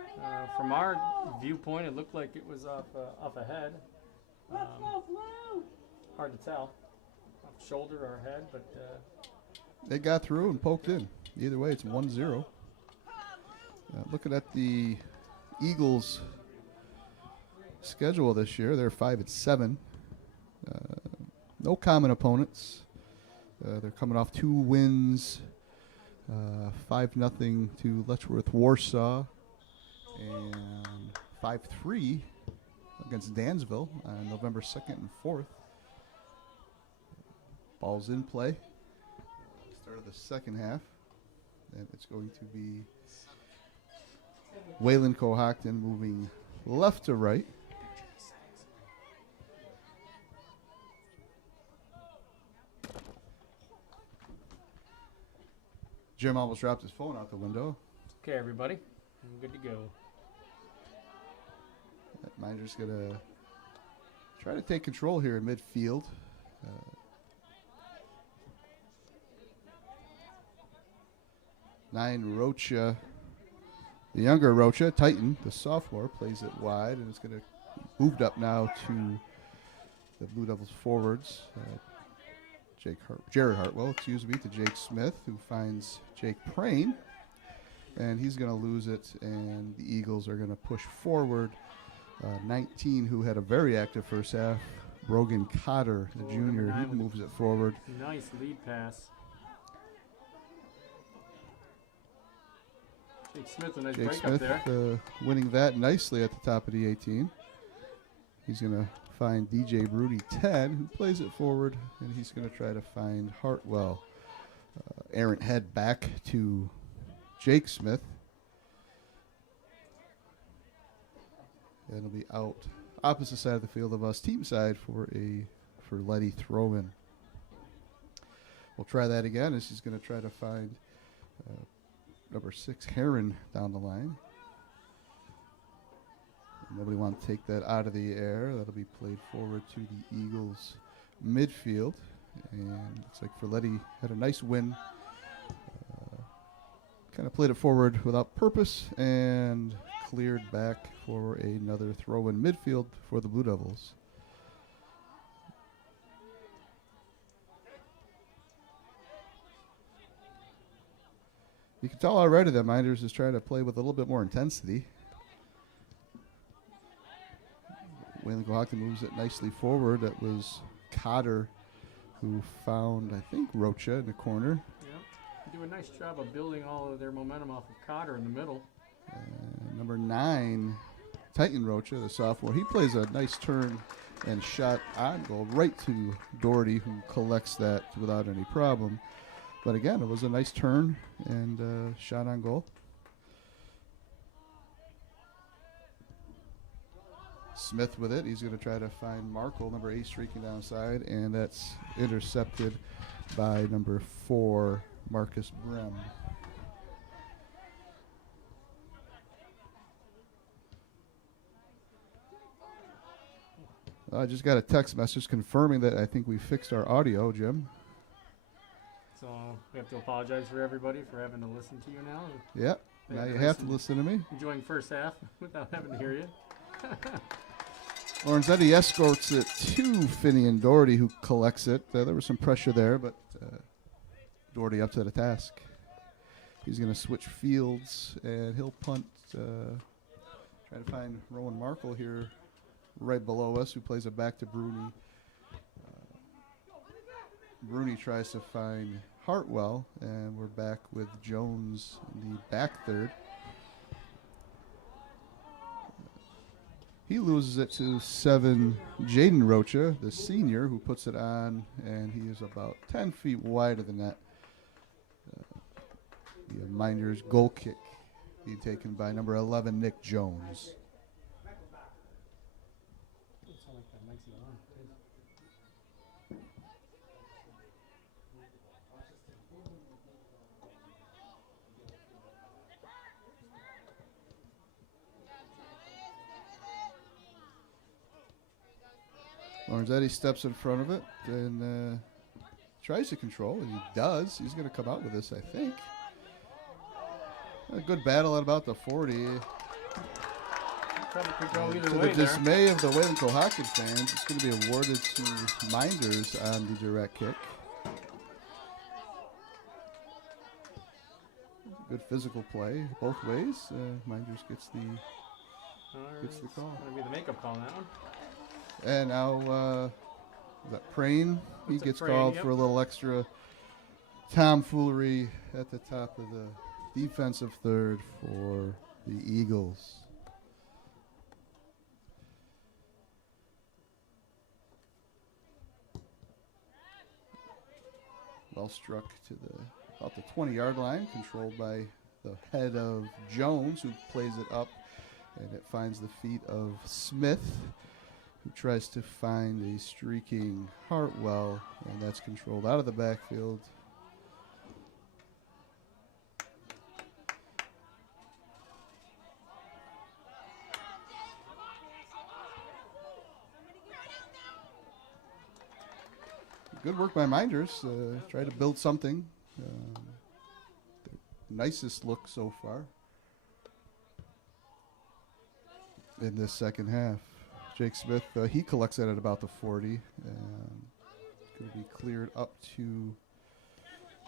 From our viewpoint, it looked like it was off a head. Hard to tell. Off shoulder or head, but They got through and poked in. Either way, it's 1-0. Looking at the Eagles' schedule this year, they're 5-7. No common opponents. They're coming off 2 wins, 5-0 to Letchworth Warsaw, and 5-3 against Dansville on November 2nd and 4th. Ball's in play. Start of the second half. And it's going to be Wayland Cohocton moving left to right. Jim almost dropped his phone out the window. okay, everybody. I'm good to go. Mynderse going to try to take control here in midfield. 9, Rocha. The younger Rocha, Titan, the sophomore, plays it wide, and it's going to moved up now to the Blue Devils forwards. Jared Hartwell, excuse me, to Jake Smith, who finds Jake Prain, and he's going to lose it, and the Eagles are going to push forward. 19, who had a very active first half, Brogan Cotter, the junior, he moves it forward. Nice lead pass. Jake Smith, a nice Jake break Smith up there. winning that nicely at the top of the 18. He's going to find DJ Brody 10, who plays it forward, and he's going to try to find Hartwell. Errant head back to Jake Smith. And it'll be out opposite side of the field of us, team side for Letty throw-in. We'll try that again as he's going to try to find number 6, Heron, down the line. Nobody wants to take that out of the air. That'll be played forward to the Eagles midfield. And looks like Ferletti had a nice win. Kind of played it forward without purpose and cleared back for another throw in midfield for the Blue Devils. You can tell already that Mynderse is trying to play with a little bit more intensity. Wayland Cohocton moves it nicely forward. That was Cotter who found, I think, Rocha in the corner. Yep. They do a nice job of building all of their momentum off of Cotter in the middle. Number 9, Titan Rocha, the sophomore. He plays a nice turn and shot on goal right to Doherty, who collects that without any problem. But again, it was a nice turn and shot on goal. Smith with it. He's going to try to find Markle, number 8, streaking downside, and that's intercepted by number 4, Marcus Brem. I just got a text message confirming that I think we fixed our audio, Jim. So we have to apologize for everybody for having to listen to you now. Yep. Now you have to listen to me. Enjoying first half without having to hear you. Lorenzetti escorts it to Finney and Doherty, who collects it. There was some pressure there, but Doherty up to the task. He's going to switch fields, and he'll punt. Try to find Rowan Markle here right below us, who plays it back to Bruni. Bruni tries to find Hartwell, and we're back with Jones in the back third. He loses it to 7, Jaden Rocha, the senior, who puts it on, and he is about 10 feet wide of the net. The Mynderse goal kick being taken by number 11, Nick Jones. Lorenzetti steps in front of it and tries to control, and he does. He's going to come out with this, I think. A good battle at about the 40. Probably could go either To way the dismay of the Wayland Cohocton fans, it's going to be awarded to Mynderse on the direct kick. Good physical play both ways. Mynderse gets the call. Going to be the makeup call on that one. And now, is that Prain? He Looks like gets Prain, called yep. for a little extra tomfoolery at the top of the defensive third for the Eagles. Well struck to about the 20-yard line, controlled by the head of Jones, who plays it up, and it finds the feet of Smith, who tries to find a streaking Hartwell, and that's controlled out of the backfield. Good work by Mynderse. Try to build something. nicest look so far in this second half. Jake Smith, he collects that at about the 40. And going to be cleared up to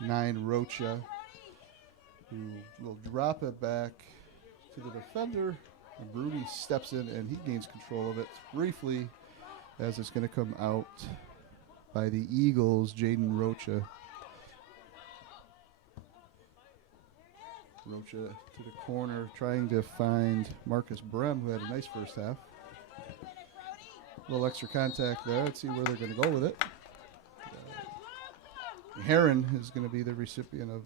9 Rocha, who will drop it back to the defender. And Bruni steps in and he gains control of it briefly, as it's going to come out by the Eagles, Jaden Rocha. Rocha to the corner, trying to find Marcus Brem, who had a nice first half. A little extra contact there. Let's see where they're going to go with it. Heron is going to be the recipient of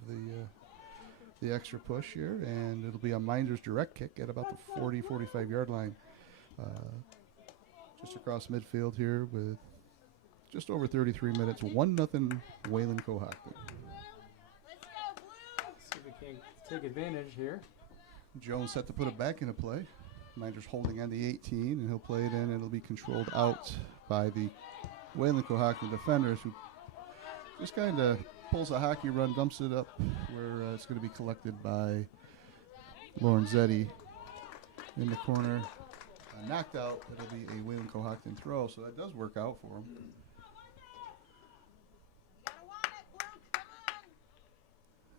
the extra push here, and it'll be a Mynderse direct kick at about the 40, 45-yard line. Just across midfield here with just over 33 minutes. 1-0 Wayland Cohocton. See if we can take advantage here. Jones set to put it back into play. Mynderse holding on the 18, and he'll play it in, and it'll be controlled out by the Wayland Cohocton defenders, who just kind of pulls a hockey run, dumps it up where it's going to be collected by Lorenzetti in the corner. Knocked out. It'll be a Wayland Cohocton throw, so that does work out for him.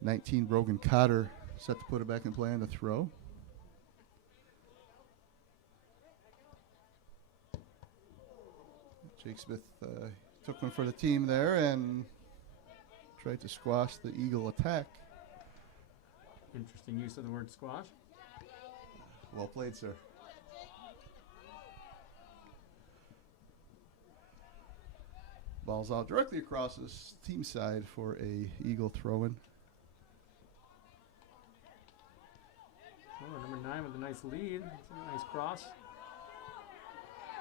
19 Brogan Cotter set to put it back in play on the throw. Jake Smith took one for the team there and tried to squash the Eagle attack. Interesting use of the word squash. Well played, sir. Ball's out directly across this team side for a Eagle throw-in. Oh, number 9 with a nice lead. That's a nice cross.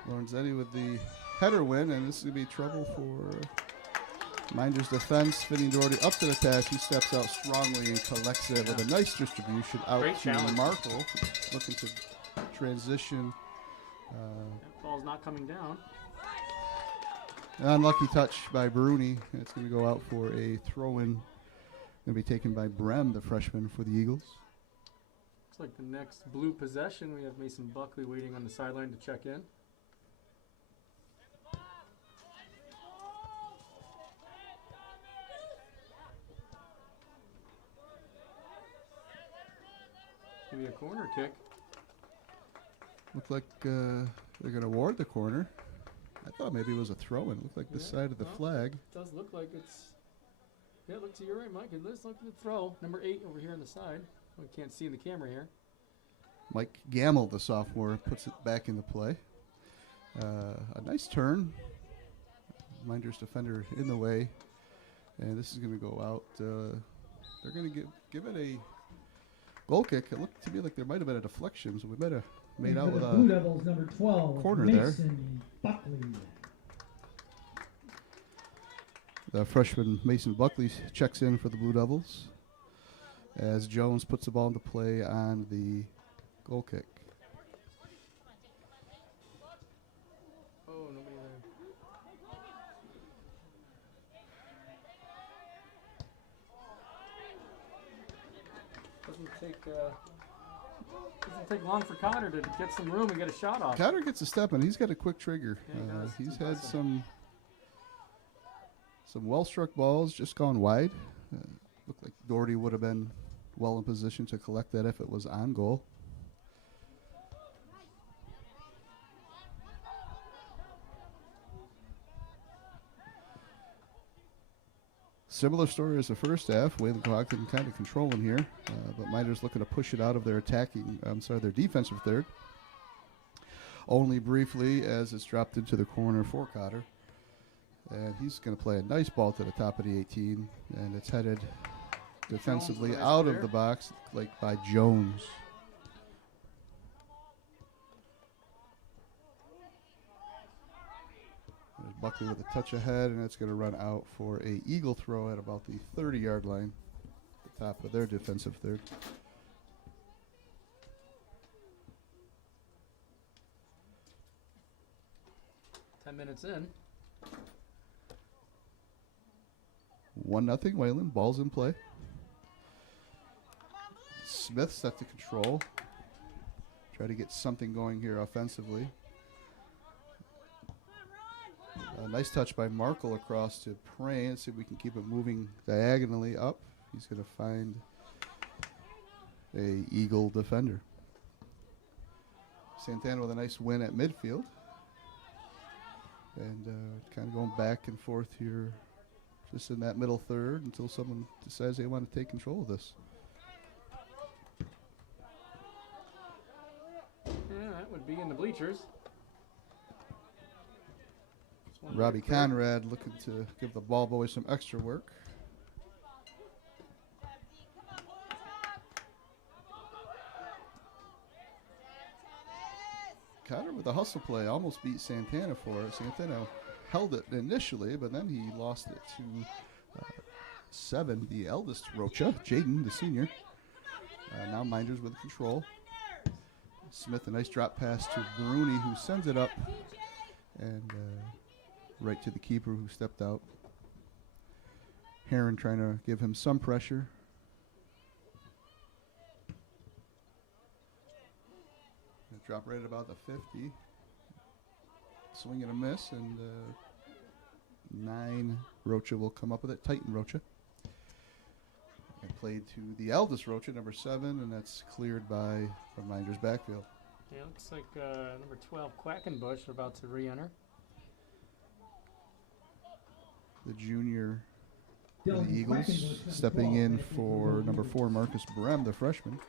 Lorenzetti with the header win, and this is going to be trouble for Mynderse defense. Finney Doherty up to the task. He steps out strongly and collects it with a nice distribution out Great to challenge. Markle, looking to transition. That ball's not coming down. An unlucky touch by Bruni. It's going to go out for a throw-in. Going to be taken by Brem, the freshman for the Eagles. Looks like the next blue possession, we have Mason Buckley waiting on the sideline to check in. Give me a corner kick. Looked like they're going to award the corner. I thought maybe it was a throw-in. Looked like this side of the flag. It does look like it's... Yeah, look to your right, Mike. It looks like the throw. Number 8 over here on the side. We can't see in the camera here. Mike Gamble, the sophomore, puts it back into play. A nice turn. Mynderse defender in the way. And this is going to go out. They're going to give it a goal kick. It looked to me like there might have been a deflection, so we might have made out with a Blue Devils number 12, corner Mason Buckley. The freshman Mason Buckley checks in for the Blue Devils as Jones puts the ball into play on the goal kick. Oh, nobody there. Doesn't take long for Cotter to get some room and get a shot off. Cotter gets a step in. He's got a quick trigger. Yeah, he does. He's It's had impressive. some well-struck balls just gone wide. Looked like Doherty would have been well in position to collect that if it was on goal. Similar story as the first half. Wayland Cohocton kind of controlling here, but Mynderse looking to push it out of their their defensive third. Only briefly as it's dropped into the corner for Cotter. And he's going to play a nice ball to the top of the 18, and it's headed defensively nice out clear. of the box like by Jones. There's Buckley with a touch ahead, and it's going to run out for a Eagle throw at about the 30-yard line, the top of their defensive third. Ten minutes in. 1-0 Wayland. Ball's in play. Smith set to control. Try to get something going here offensively. A nice touch by Markle across to Prain. Let's see if we can keep it moving diagonally up. He's going to find a Eagle defender. Santana with a nice win at midfield. And kind of going back and forth here just in that middle third until someone decides they want to take control of this. Yeah, that would be in the bleachers. Robbie Conrad looking to give the ball boys some extra work. Cotter with a hustle play almost beat Santana for it. Santana held it initially, but then he lost it to 7, the eldest Rocha, Jaden, the senior. Now Mynderse with control. Smith, a nice drop pass to Bruni, who sends it up and right to the keeper who stepped out. Heron trying to give him some pressure. Drop right at about the 50. Swing and a miss, and 9 Rocha will come up with it. Titan Rocha. And played to the eldest Rocha, number 7, and that's cleared by the Mynderse backfield. Yeah, looks like number 12 Quackenbush about to re-enter. The junior for Dylan the Eagles Quackenbush, stepping 12, in back in for the number 4 Marcus Brem, the freshman.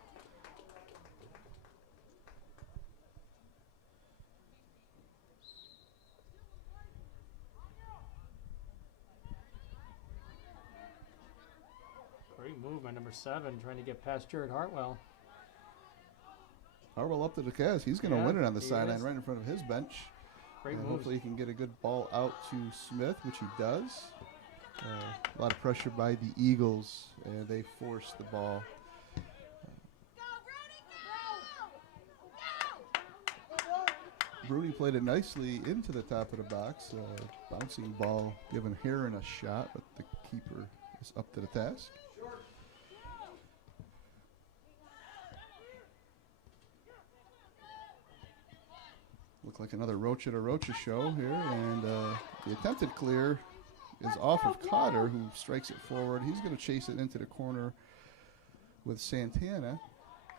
Great move by number 7, trying to get past Jared Hartwell. Harwell up to the cast. He's going to win it on the he sideline is. right in front of his bench. Great And move. hopefully he can get a good ball out to Smith, which he does. A lot of pressure by the Eagles, and they force the ball. Bruni played it nicely into the top of the box. Bouncing ball, giving Heron a shot, but the keeper is up to the task. Look like another Rocha to Rocha show here, and the attempted clear is off of Cotter, who strikes it forward. He's going to chase it into the corner with Santana.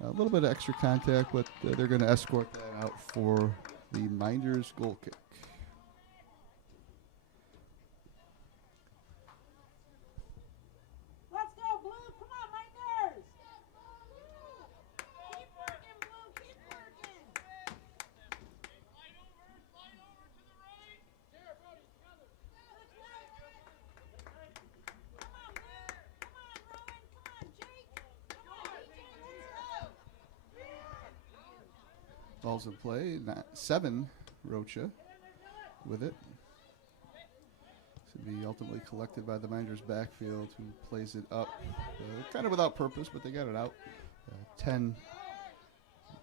A little bit of extra contact, but they're going to escort that out for the Mynderse goal kick. Let's go, Blue. Come on, Mynderse. Keep working, Blue. Keep working. Come on, Blue. Come on, Rowan. Come on, Jake. Come on, DJ. Let's go. Balls in play. 7 Rocha with it. To be ultimately collected by the Mynderse backfield, who plays it up. Kind of without purpose, but they got it out. 10.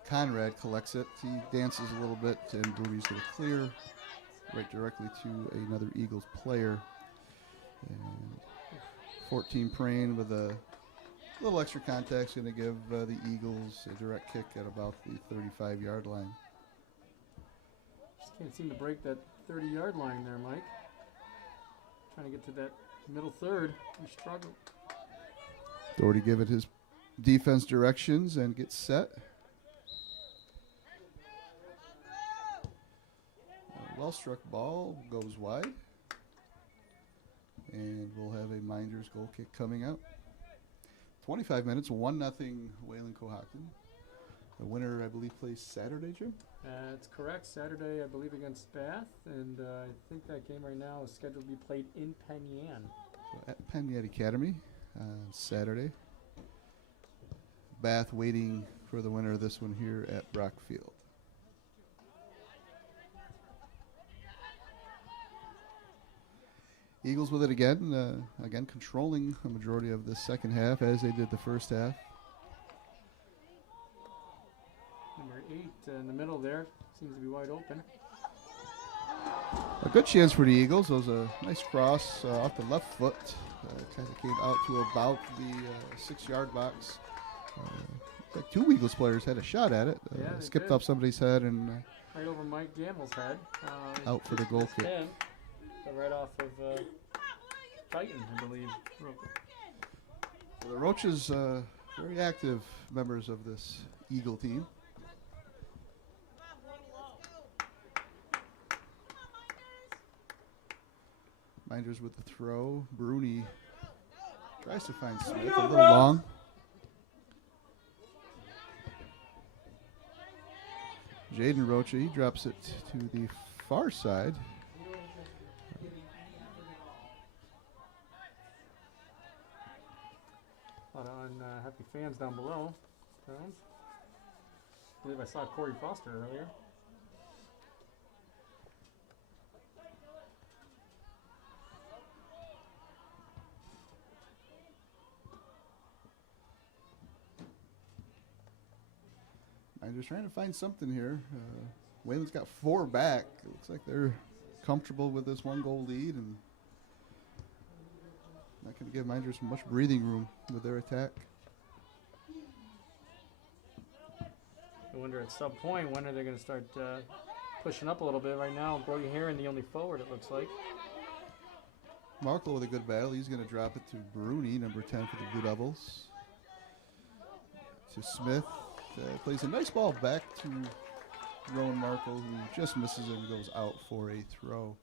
Conrad collects it. He dances a little bit, and Bruni's going to clear right directly to another Eagles player. And 14 Prain with a little extra contact is going to give the Eagles a direct kick at about the 35-yard line. Just can't seem to break that 30-yard line there, Mike. Trying to get to that middle third. We struggle. Doherty give it his defense directions and gets set. A well-struck ball goes wide. And we'll have a Mynderse goal kick coming out. 25 minutes, 1-0 Wayland Cohocton. The winner, I believe, plays Saturday, Jim? That's correct. Saturday, I believe, against Bath. And I think that game right now is scheduled to be played in Penn Yan. So at Penn Yan Academy on Saturday. Bath waiting for the winner of this one here at Brockfield. Eagles with it again. Again, controlling a majority of the second half as they did the first half. Number 8 in the middle there. Seems to be wide open. A good chance for the Eagles. It was a nice cross off the left foot. Kind of came out to about the 6-yard box. Like 2 Eagles players had a shot at it. Yeah, they skipped did. off somebody's head and Right over Mike Gamble's head. out for the goal kick. 10. So right off of Titan, I believe. So the Roaches, very active members of this Eagle team. Minders with the throw. Bruni tries to find Smith, a little long. Jaden Rocha, he drops it to the far side. A lot of happy fans down below. I believe I saw Corey Foster earlier. I'm just trying to find something here. Wayland's got 4 back. It looks like they're comfortable with this 1-goal lead and not going to give Minders much breathing room with their attack. I wonder at some point when are they going to start pushing up a little bit. Right now, Brody Heron, the only forward, it looks like. Markle with a good battle. He's going to drop it to Bruni, number 10 for the Blue Devils. To Smith. Plays a nice ball back to Rowan Markle, who just misses it and goes out for a throw.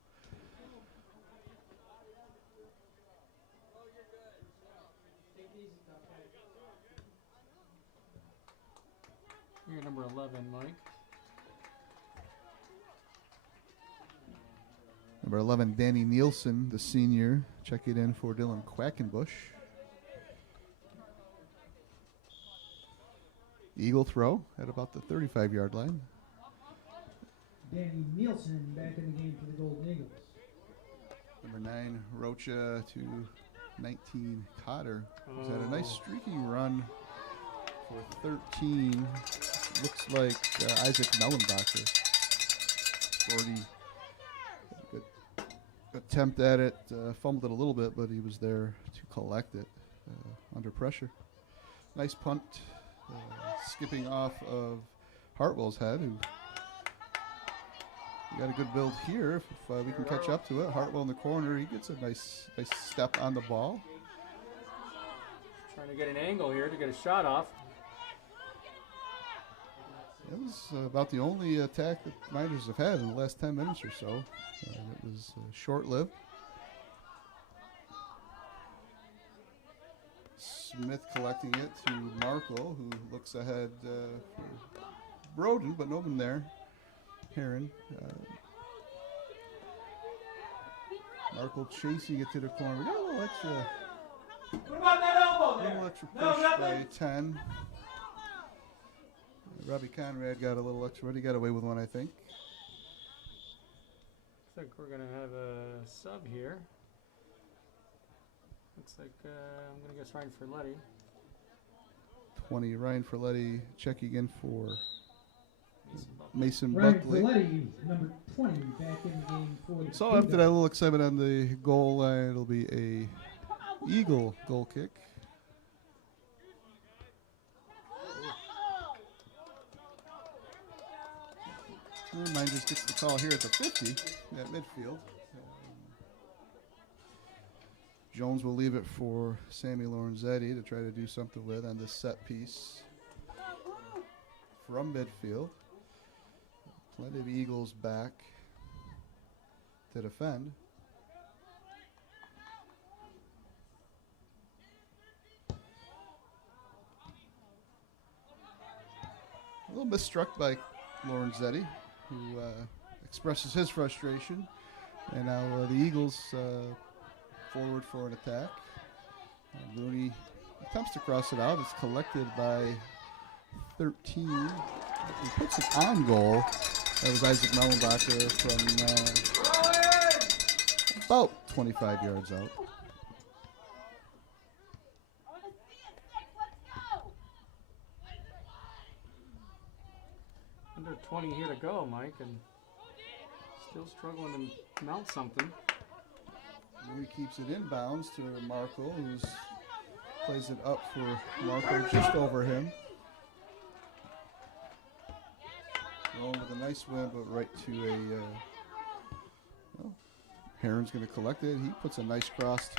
You're number 11, Mike. Number 11, Danny Nielsen, the senior, checking in for Dylan Quackenbush. Eagle throw at about the 35-yard line. Danny Nielsen back in the game for the Golden Eagles. Number 9, Rocha to 19, Cotter. He's had a nice streaking run for 13. Looks like Isaac Mellenbacher. Already good attempt at it. Fumbled it a little bit, but he was there to collect it under pressure. Nice punt. Skipping off of Hartwell's head, who got a good build here. If we can catch up to it, Hartwell in the corner, he gets a nice step on the ball. Trying to get an angle here to get a shot off. It was about the only attack that Minders have had in the last 10 minutes or so. It was short-lived. Smith collecting it to Markle, who looks ahead for Broden, but no one there. Heron. Markle chasing it to the corner. We got a little extra. What about that elbow there? A little extra push by 10. Robbie Conrad got a little extra, but he got away with one, I think. Looks like we're going to have a sub here. Looks like I'm going to guess Ryan Ferletti. 20, Ryan Ferletti checking in for Mason Buckley. Mason Ryan Buckley. Ferletti, number 20, back in the game for the So Blue after that Devils. little excitement on the goal line, it'll be a Eagle goal kick. Minders gets the call here at the 50 at midfield. Jones will leave it for Sammy Lorenzetti to try to do something with on this set piece from midfield. Plenty of Eagles back to defend. A little misstruck by Lorenzetti, who expresses his frustration. And now the Eagles forward for an attack. Rooney attempts to cross it out. It's collected by 13. He puts it on goal. That was Isaac Mellenbacher from about 25 yards out. Under 20 here to go, Mike, and still struggling to mount something. Rooney keeps it inbounds to Markle, who plays it up for Markle just over him. Going with a nice win, but right to a. Well, Heron's going to collect it. He puts a nice cross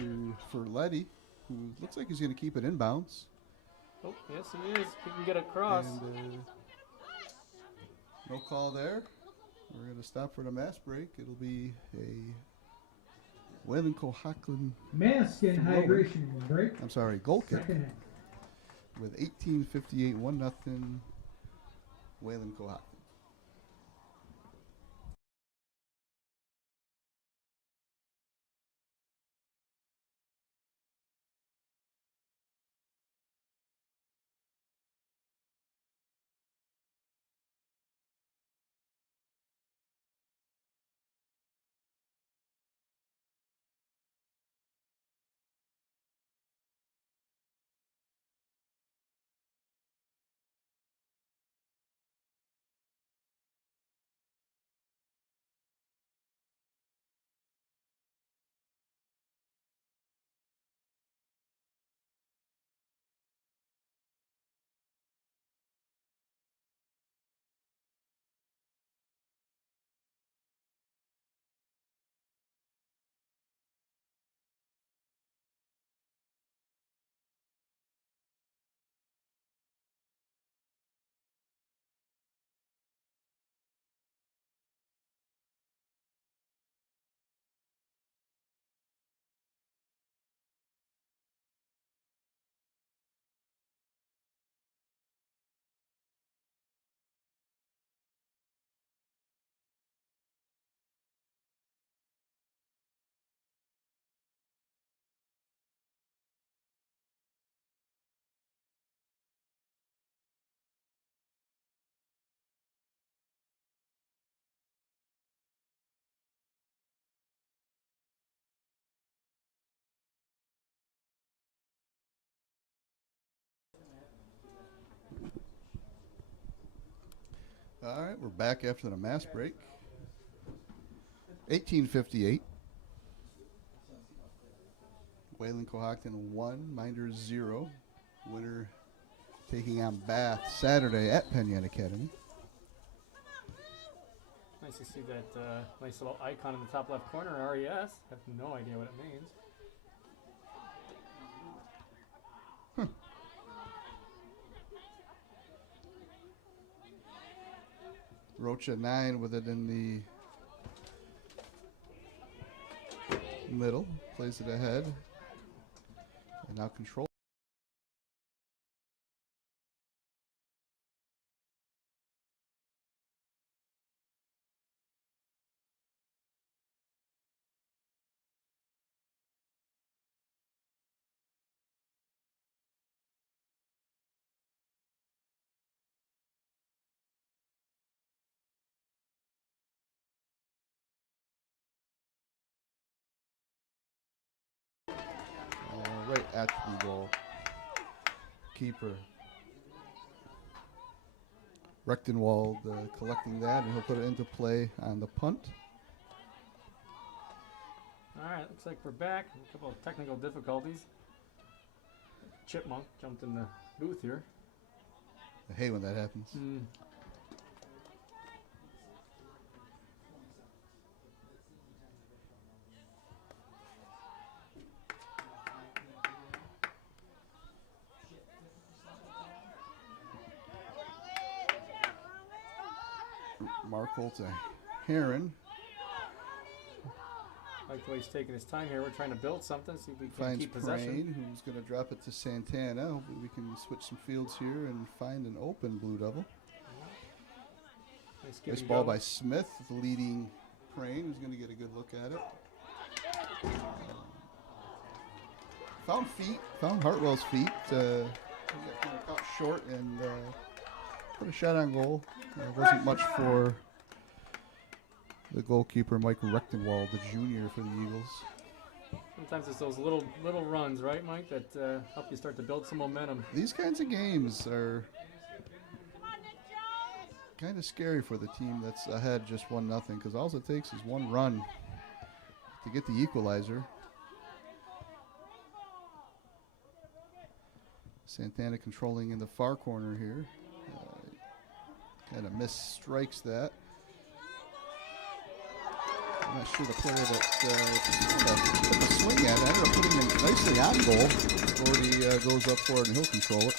for Letty, who looks like he's going to keep it inbounds. Oh, yes, he is. He can get across. And, no call there. We're going to stop for the mass break. It'll be a WayCo Mask and hydration break. I'm sorry, goal kick. Second half. With 18:58, 1-0, WayCo. All right, we're back after the mass break. 18:58. WayCo 1, Mynderse 0. Winner taking on Bath Saturday at Penn Academy. Nice to see that nice little icon in the top left corner, RES. Have no idea what it means. Rocha 9 with it in the middle. Plays it ahead. And now control. Right at the goal. Keeper. Rechtenwald collecting that, and he'll put it into play on the punt. All right, looks like we're back. A couple of technical difficulties. Chipmunk jumped in the booth here. I hate when that happens. Markle to Heron. Like the way he's taking his time here. We're trying to build something, see if we can Finds keep possession. Crane, who's going to drop it to Santana. Hopefully we can switch some fields here and find an open Blue Devil. Nice ball by Smith, the leading Crane, who's going to get a good look at it. Found Hartwell's feet. He got caught short and put a shot on goal. Wasn't much for the goalkeeper, Mike Rechtenwald, the junior for the Eagles. Sometimes it's those little runs, right, Mike, that help you start to build some momentum. These kinds of games are kind of scary for the team that's ahead just 1-0, because all it takes is one run to get the equalizer. Santana controlling in the far corner here. And a miss strikes that. I'm not sure the player that put the swing at ended up putting it nicely on goal. Gordy goes up for it and he'll control it.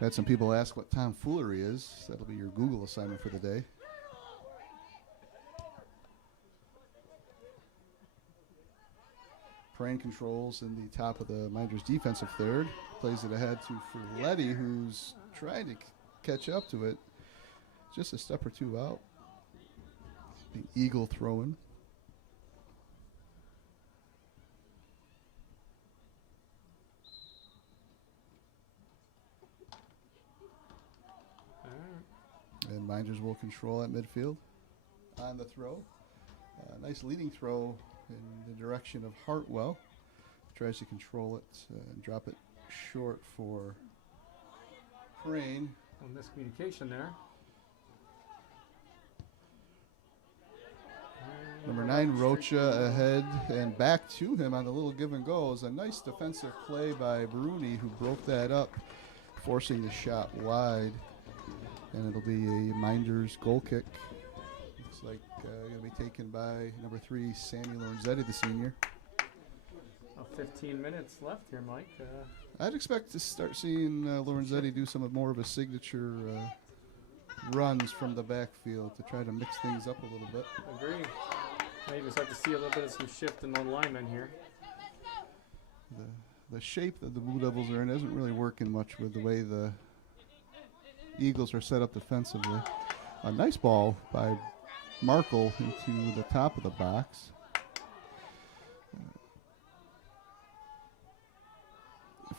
Had some people ask what tomfoolery is. That'll be your Google assignment for the day. Prain controls in the top of the Mynderse defensive third. Plays it ahead to Ferletti, who's trying to catch up to it. Just a step or two out. The Eagle throwing. And Mynderse will control at midfield on the throw. Nice leading throw in the direction of Hartwell. Tries to control it and drop it short for Prain. A miscommunication there. Number 9, Rocha ahead and back to him on the little give and go. It was a nice defensive play by Bruni, who broke that up, forcing the shot wide. And it'll be a Mynderse goal kick. Looks like going to be taken by number 3, Samuel Lorenzetti, the senior. 15 minutes left here, Mike. I'd expect to start seeing Lorenzetti do some more of his signature runs from the backfield to try to mix things up a little bit. Agree. Maybe start to see a little bit of some shift in the linemen here. The shape that the Blue Devils are in isn't really working much with the way the Eagles are set up defensively. A nice ball by Markle into the top of the box.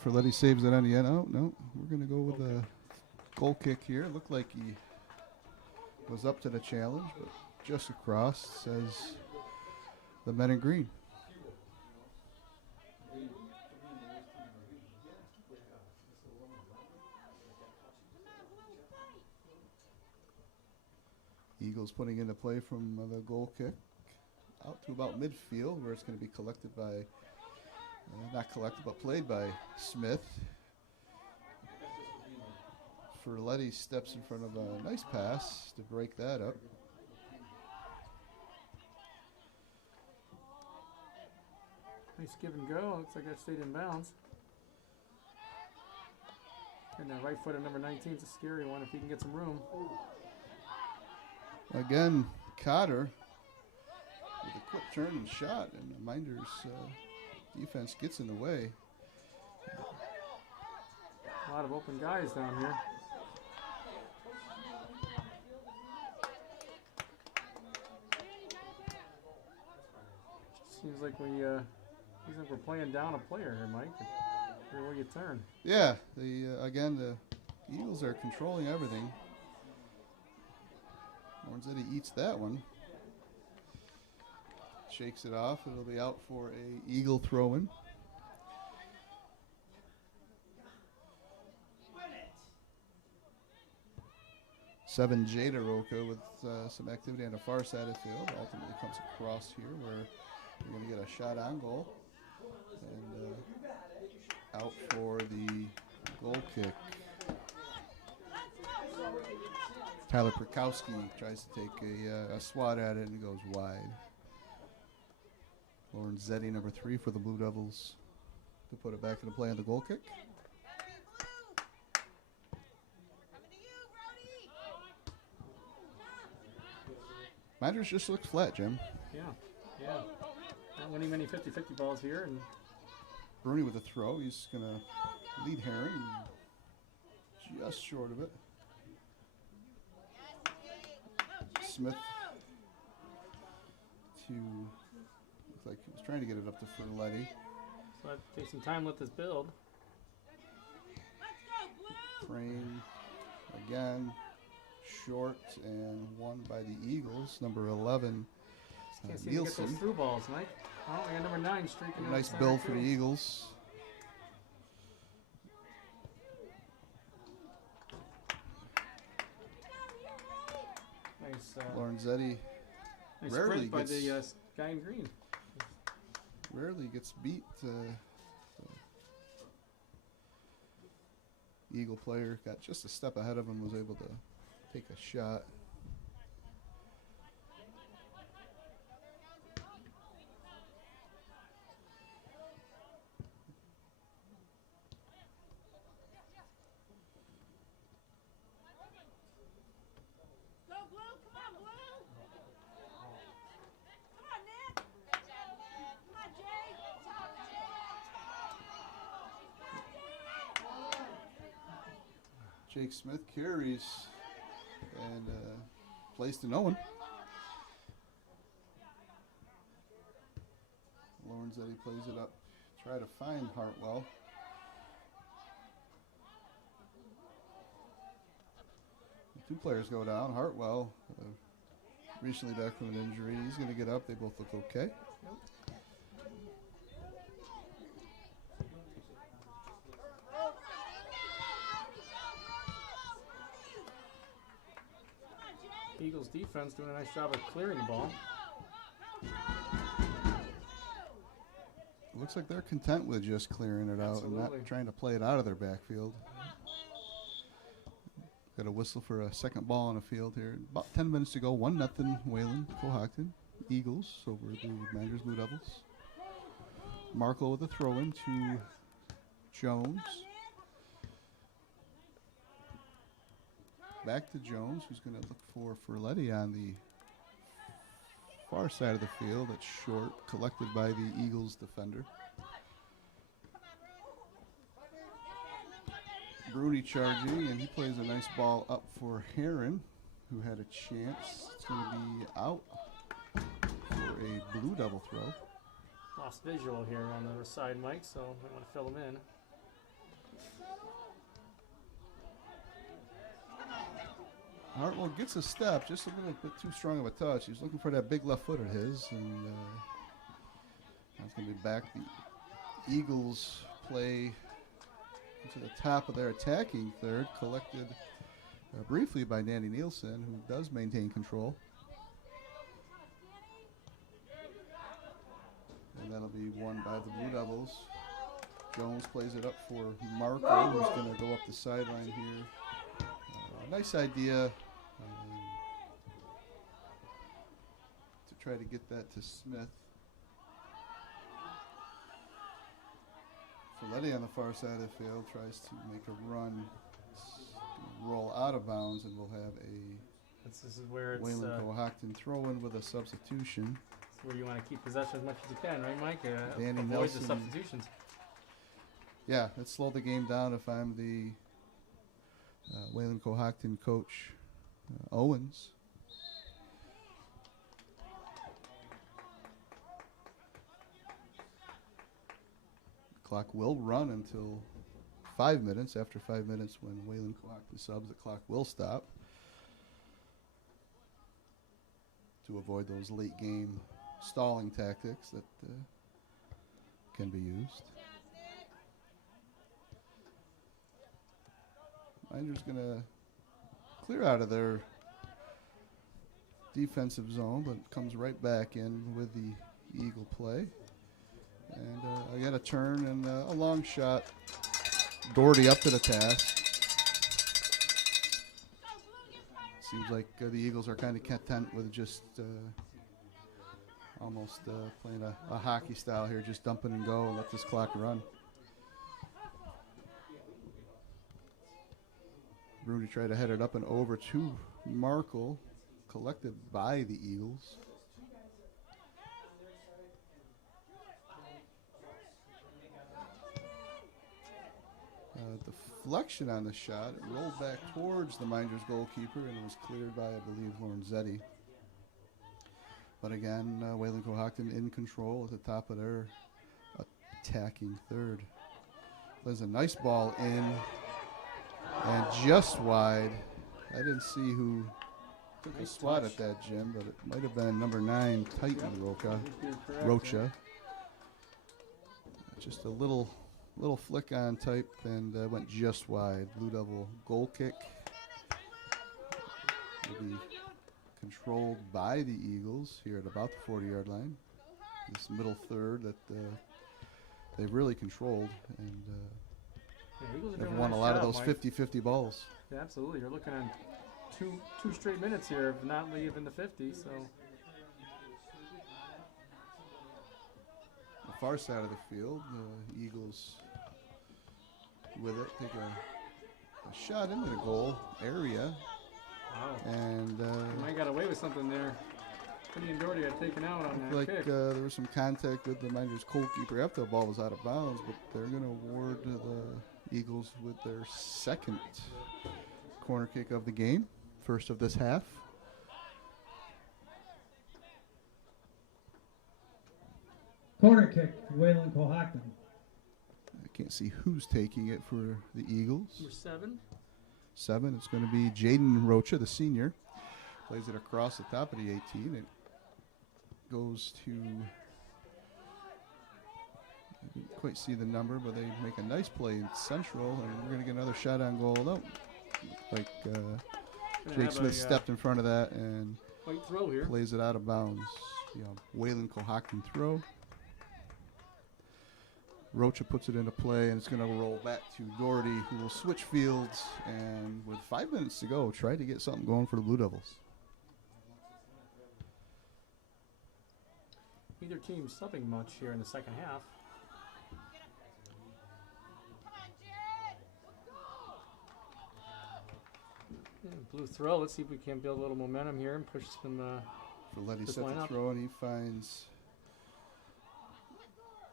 Ferletti saves it on the end. Oh, no. We're going to go with a goal kick here. Looked like he was up to the challenge, but just across, says the men in green. Eagles putting into play from the goal kick out to about midfield, where it's going to be collected by, not collected, but played by Smith. Ferletti steps in front of a nice pass to break that up. Nice give and go. Looks like that stayed in bounds. And that right foot of number 19 is a scary one if he can get some room. Again, Cotter with a quick turn and shot, and the Mynderse defense gets in the way. A lot of open guys down here. Seems like we're playing down a player here, Mike. Everywhere you turn. Yeah, again, the Eagles are controlling everything. Lorenzetti eats that one. Shakes it off. It'll be out for a Eagle throw-in. Seven Jada Roca with some activity on the far side of the field. Ultimately comes across here where we're going to get a shot on goal. And out for the goal kick. Tyler Perkowski tries to take a swat at it and it goes wide. Lorenzetti, number 3 for the Blue Devils, to put it back into play on the goal kick. Mynderse just looks flat, Jim. Yeah. Not winning many 50-50 balls here. And Bruni with a throw. He's going to lead Herring just short of it. Smith to, looks like he was trying to get it up to Ferletti. so that takes some time. Let this build. Prain again, short and won by the Eagles. Number 11, Just can't seem to get those Nielsen. through balls, Mike. Oh, we got number 9 streaking. in Nice the center build for the too. Eagles. Nice. Lorenzetti Nice rarely sprint by gets- the guy in green. rarely gets beat Eagle player got just a step ahead of him, was able to take a shot. Go Blue, come on Blue. Come on Nick. Come on Jay. Jake Smith carries and placed to no one. Lorenzetti plays it up, try to find Hartwell. Two players go down. Hartwell, recently back from an injury, he's going to get up. They both look okay. Eagles defense doing a nice job of clearing the ball. Looks like they're content with just clearing it out and not trying to play it out of their backfield. Got a whistle for a second ball on the field here. About 10 minutes to go. 1-0 Wayland Cohocton. Eagles over the Mynderse Blue Devils. Markle with a throw-in to Jones. Back to Jones, who's going to look for Ferletti on the far side of the field. That's short, collected by the Eagles defender. Bruni charging, and he plays a nice ball up for Heron, who had a chance. It's going to be out for a Blue Devil throw. Lost visual here on the side, Mike, so I want to fill him in. Hartwell gets a step, just a little bit too strong of a touch. He's looking for that big left foot of his, and that's going to be back. The Eagles play into the top of their attacking third, collected briefly by Danny Nielsen, who does maintain control. And that'll be won by the Blue Devils. Jones plays it up for Marco, who's going to go up the sideline here. Nice idea to try to get that to Smith. Ferletti on the far side of the field tries to make a run, roll out of bounds, and we'll have a This is where it's Wayland Cohocton throw-in with a substitution. where you want to keep possession as much as you can, right, Mike? Danny Avoid Nelson. the substitutions. Yeah, let's slow the game down if I'm the Wayland Cohocton coach, Owens. Clock will run until 5 minutes. After 5 minutes, when Wayland Cohocton subs, the clock will stop to avoid those late game stalling tactics that can be used. Mynderse going to clear out of their defensive zone, but comes right back in with the Eagle play. And I got a turn and a long shot. Doherty up to the task. Seems like the Eagles are kind of content with just almost playing a hockey style here, just dump it and go and let this clock run. Bruni tried to head it up and over to Markle, collected by the Eagles. Deflection on the shot. It rolled back towards the Mynderse goalkeeper and it was cleared by, I believe, Lorenzetti. But again, Wayland Cohocton in control at the top of their attacking third. There's a nice ball in and just wide. I didn't see who took a swat at that, Jim, but it might have been number 9, Titan Rocha. Just a little flick on type and went just wide. Blue Devil goal kick will be controlled by the Eagles here at about the 40-yard line. This middle third that they've really controlled, and Yeah, Eagles are They've doing won a nice lot of job, those Mike. 50-50 balls. Yeah, absolutely. You're looking at two straight minutes here of not leaving the 50, so The far side of the field, the Eagles with it take a shot into the goal area, wow. and Mike got away with something there. Kenny and Doherty had taken out on that like kick. there was some contact with the Mynderse goalkeeper after the ball was out of bounds, but they're going to award the Eagles with their second corner kick of the game, first of this half. Corner kick, Waylon Cohocton. I can't see who's taking it for the Eagles. Number 7. 7, it's going to be Jaden Rocha, the senior. Plays it across the top of the 18. It goes to, I didn't quite see the number, but they make a nice play in Central, and we're going to get another shot on goal. No, like Jake Smith stepped in front of that and White throw here. plays it out of bounds. Waylon Cohocton throw. Rocha puts it into play, and it's going to roll back to Doherty, who will switch fields, and with 5 minutes to go, try to get something going for the Blue Devils. Neither team subbing much here in the second half. Blue throw. Let's see if we can build a little momentum here and push some. Folletti Just set line the up. throw, and he finds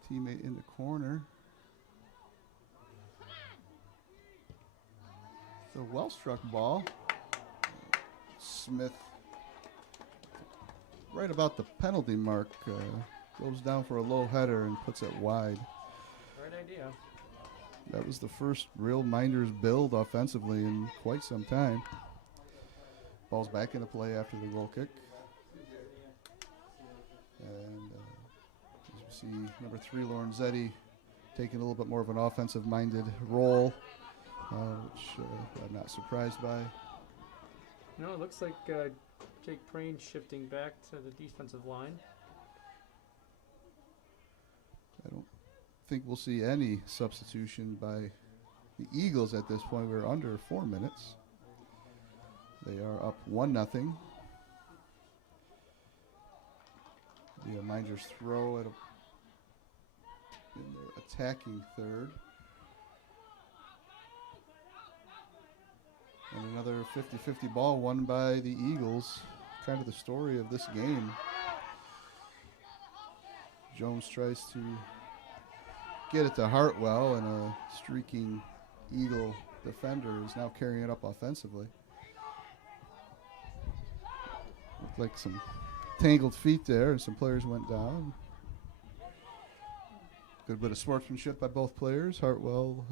teammate in the corner. The well-struck ball. Smith, right about the penalty mark, goes down for a low header and puts it wide. Great idea. That was the first real Mynderse build offensively in quite some time. Ball's back into play after the goal kick. And as we see, number 3, Lorenzetti, taking a little bit more of an offensive-minded role, which I'm not surprised by. No, it looks like Jake Prain shifting back to the defensive line. I don't think we'll see any substitution by the Eagles at this point. We're under 4 minutes. They are up 1-0. The Mynderse throw at in their attacking third. And another 50-50 ball won by the Eagles. Kind of the story of this game. Jones tries to get it to Hartwell, and a streaking Eagle defender is now carrying it up offensively. Looked like some tangled feet there, and some players went down. Good bit of sportsmanship by both players. Hartwell,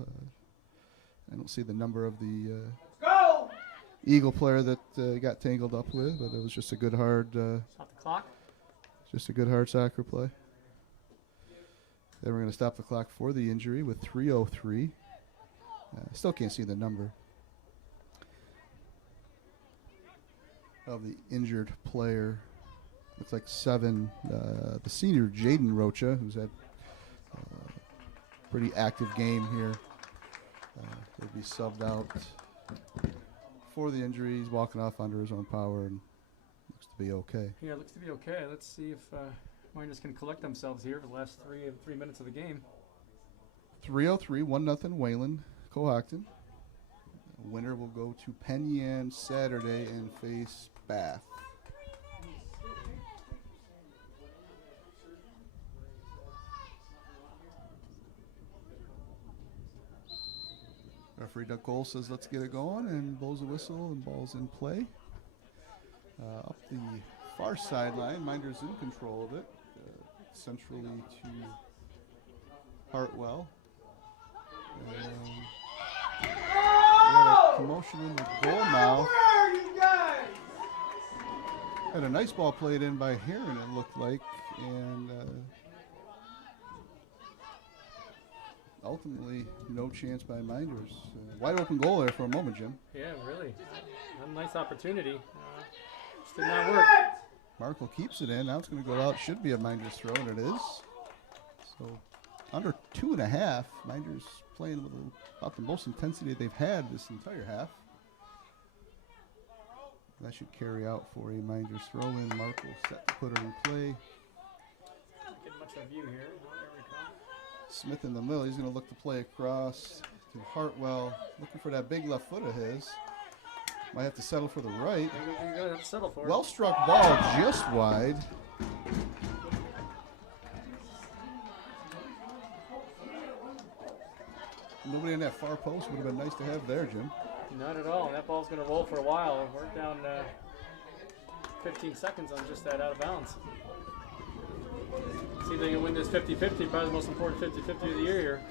I don't see the number of the Eagle player that got tangled up with, but it was just a good hard, Stop the clock. just a good hard soccer play. Then we're going to stop the clock for the injury with 3:03. Still can't see the number of the injured player. Looks like 7. The senior Jaden Rocha, who's had a pretty active game here, will be subbed out for the injury. He's walking off under his own power and looks to be okay. Yeah, it looks to be okay. Let's see if Mynderse can collect themselves here for the last 3 minutes of the game. 3:03, 1-0 Waylon Cohocton. Winner will go to Penn Yan Saturday and face Bath. Referee Doug Cole says let's get it going, and blows a whistle, and ball's in play. Up the far sideline, Mynderse in control of it. Centrally to Hartwell. We got a commotion in the goal mouth. Had a nice ball played in by Heron, it looked like, and ultimately no chance by Mynderse. Wide open goal there for a moment, Jim. Yeah, really. A nice opportunity. Just did not work. Markle keeps it in. Now it's going to go out. Should be a Mynderse throw, and it is. So under 2.5. Mynderse playing with about the most intensity they've had this entire half. That should carry out for a Mynderse throw in. Markle set to put her in play. Getting much of a view here. Oh, there we go. Smith in the middle. He's going to look to play across to Hartwell. Looking for that big left foot of his. Might have to settle for the right. You're going to have to settle for it. Well struck ball just wide. Nobody in that far post would have been nice to have there, Jim. Not at all. That ball's going to roll for a while. We're down 15 seconds on just that out of bounds. See if they can win this 50-50, probably the most important 50-50 of the year here.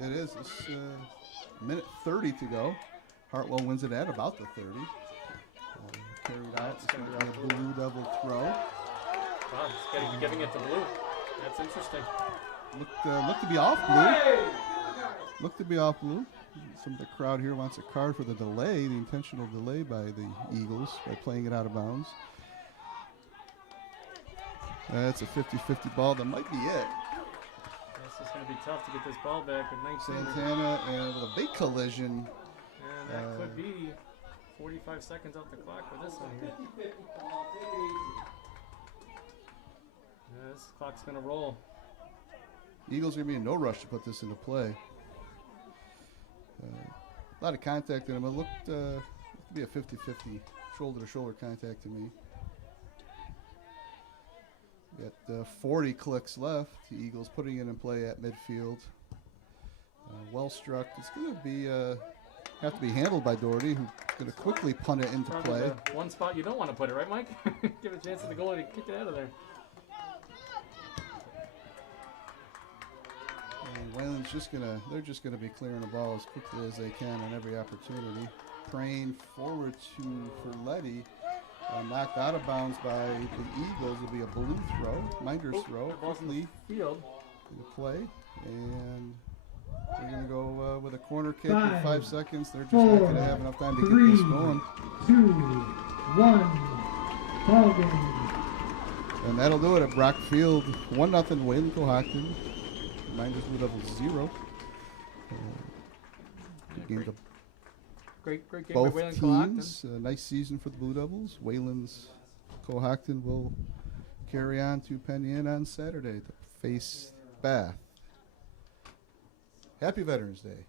It is. It's minute 30 to go. Hartwell wins it at about the 30. Carried out. It's going to be a Blue Devil throw. Wow, it's getting it to blue. That's interesting. Looked to be off blue. Looked to be off blue. Some of the crowd here wants a card for the delay, the intentional delay by the Eagles by playing it out of bounds. That's a 50-50 ball. That might be it. This is going to be tough to get this ball back at 19. Santana and with a big collision. And that could be 45 seconds off the clock for this one here. Yeah, this clock's going to roll. Eagles are going to be in no rush to put this into play. A lot of contact in him. It looked to be a 50-50 shoulder-to-shoulder contact to me. Got 40 clicks left. The Eagles putting it in play at midfield. Well struck. It's going to be have to be handled by Doherty, who's going to quickly punt it into Probably play. the one spot you don't want to put it, right, Mike? Give a chance to the goalie to kick it out of there. And Wayland's they're just gonna be clearing the ball as quickly as they can on every opportunity. Praying forward to Ferletti, knocked out of bounds by the Eagles. It'll be a blue throw, Mynderse throw, quickly Field. into play, and they're gonna go with a corner kick in 5 seconds. They're just not gonna have enough time to get this going. 2, 1, ball game. And that'll do it at Brock Field. 1-0 win, Cohocton. Mynderse Blue Devils 0. Game to Great game by both Wayland teams. Nice season for the Blue Devils. Wayland's Cohocton will carry on to Penn Yan on Saturday to face Bath. Happy Veterans Day.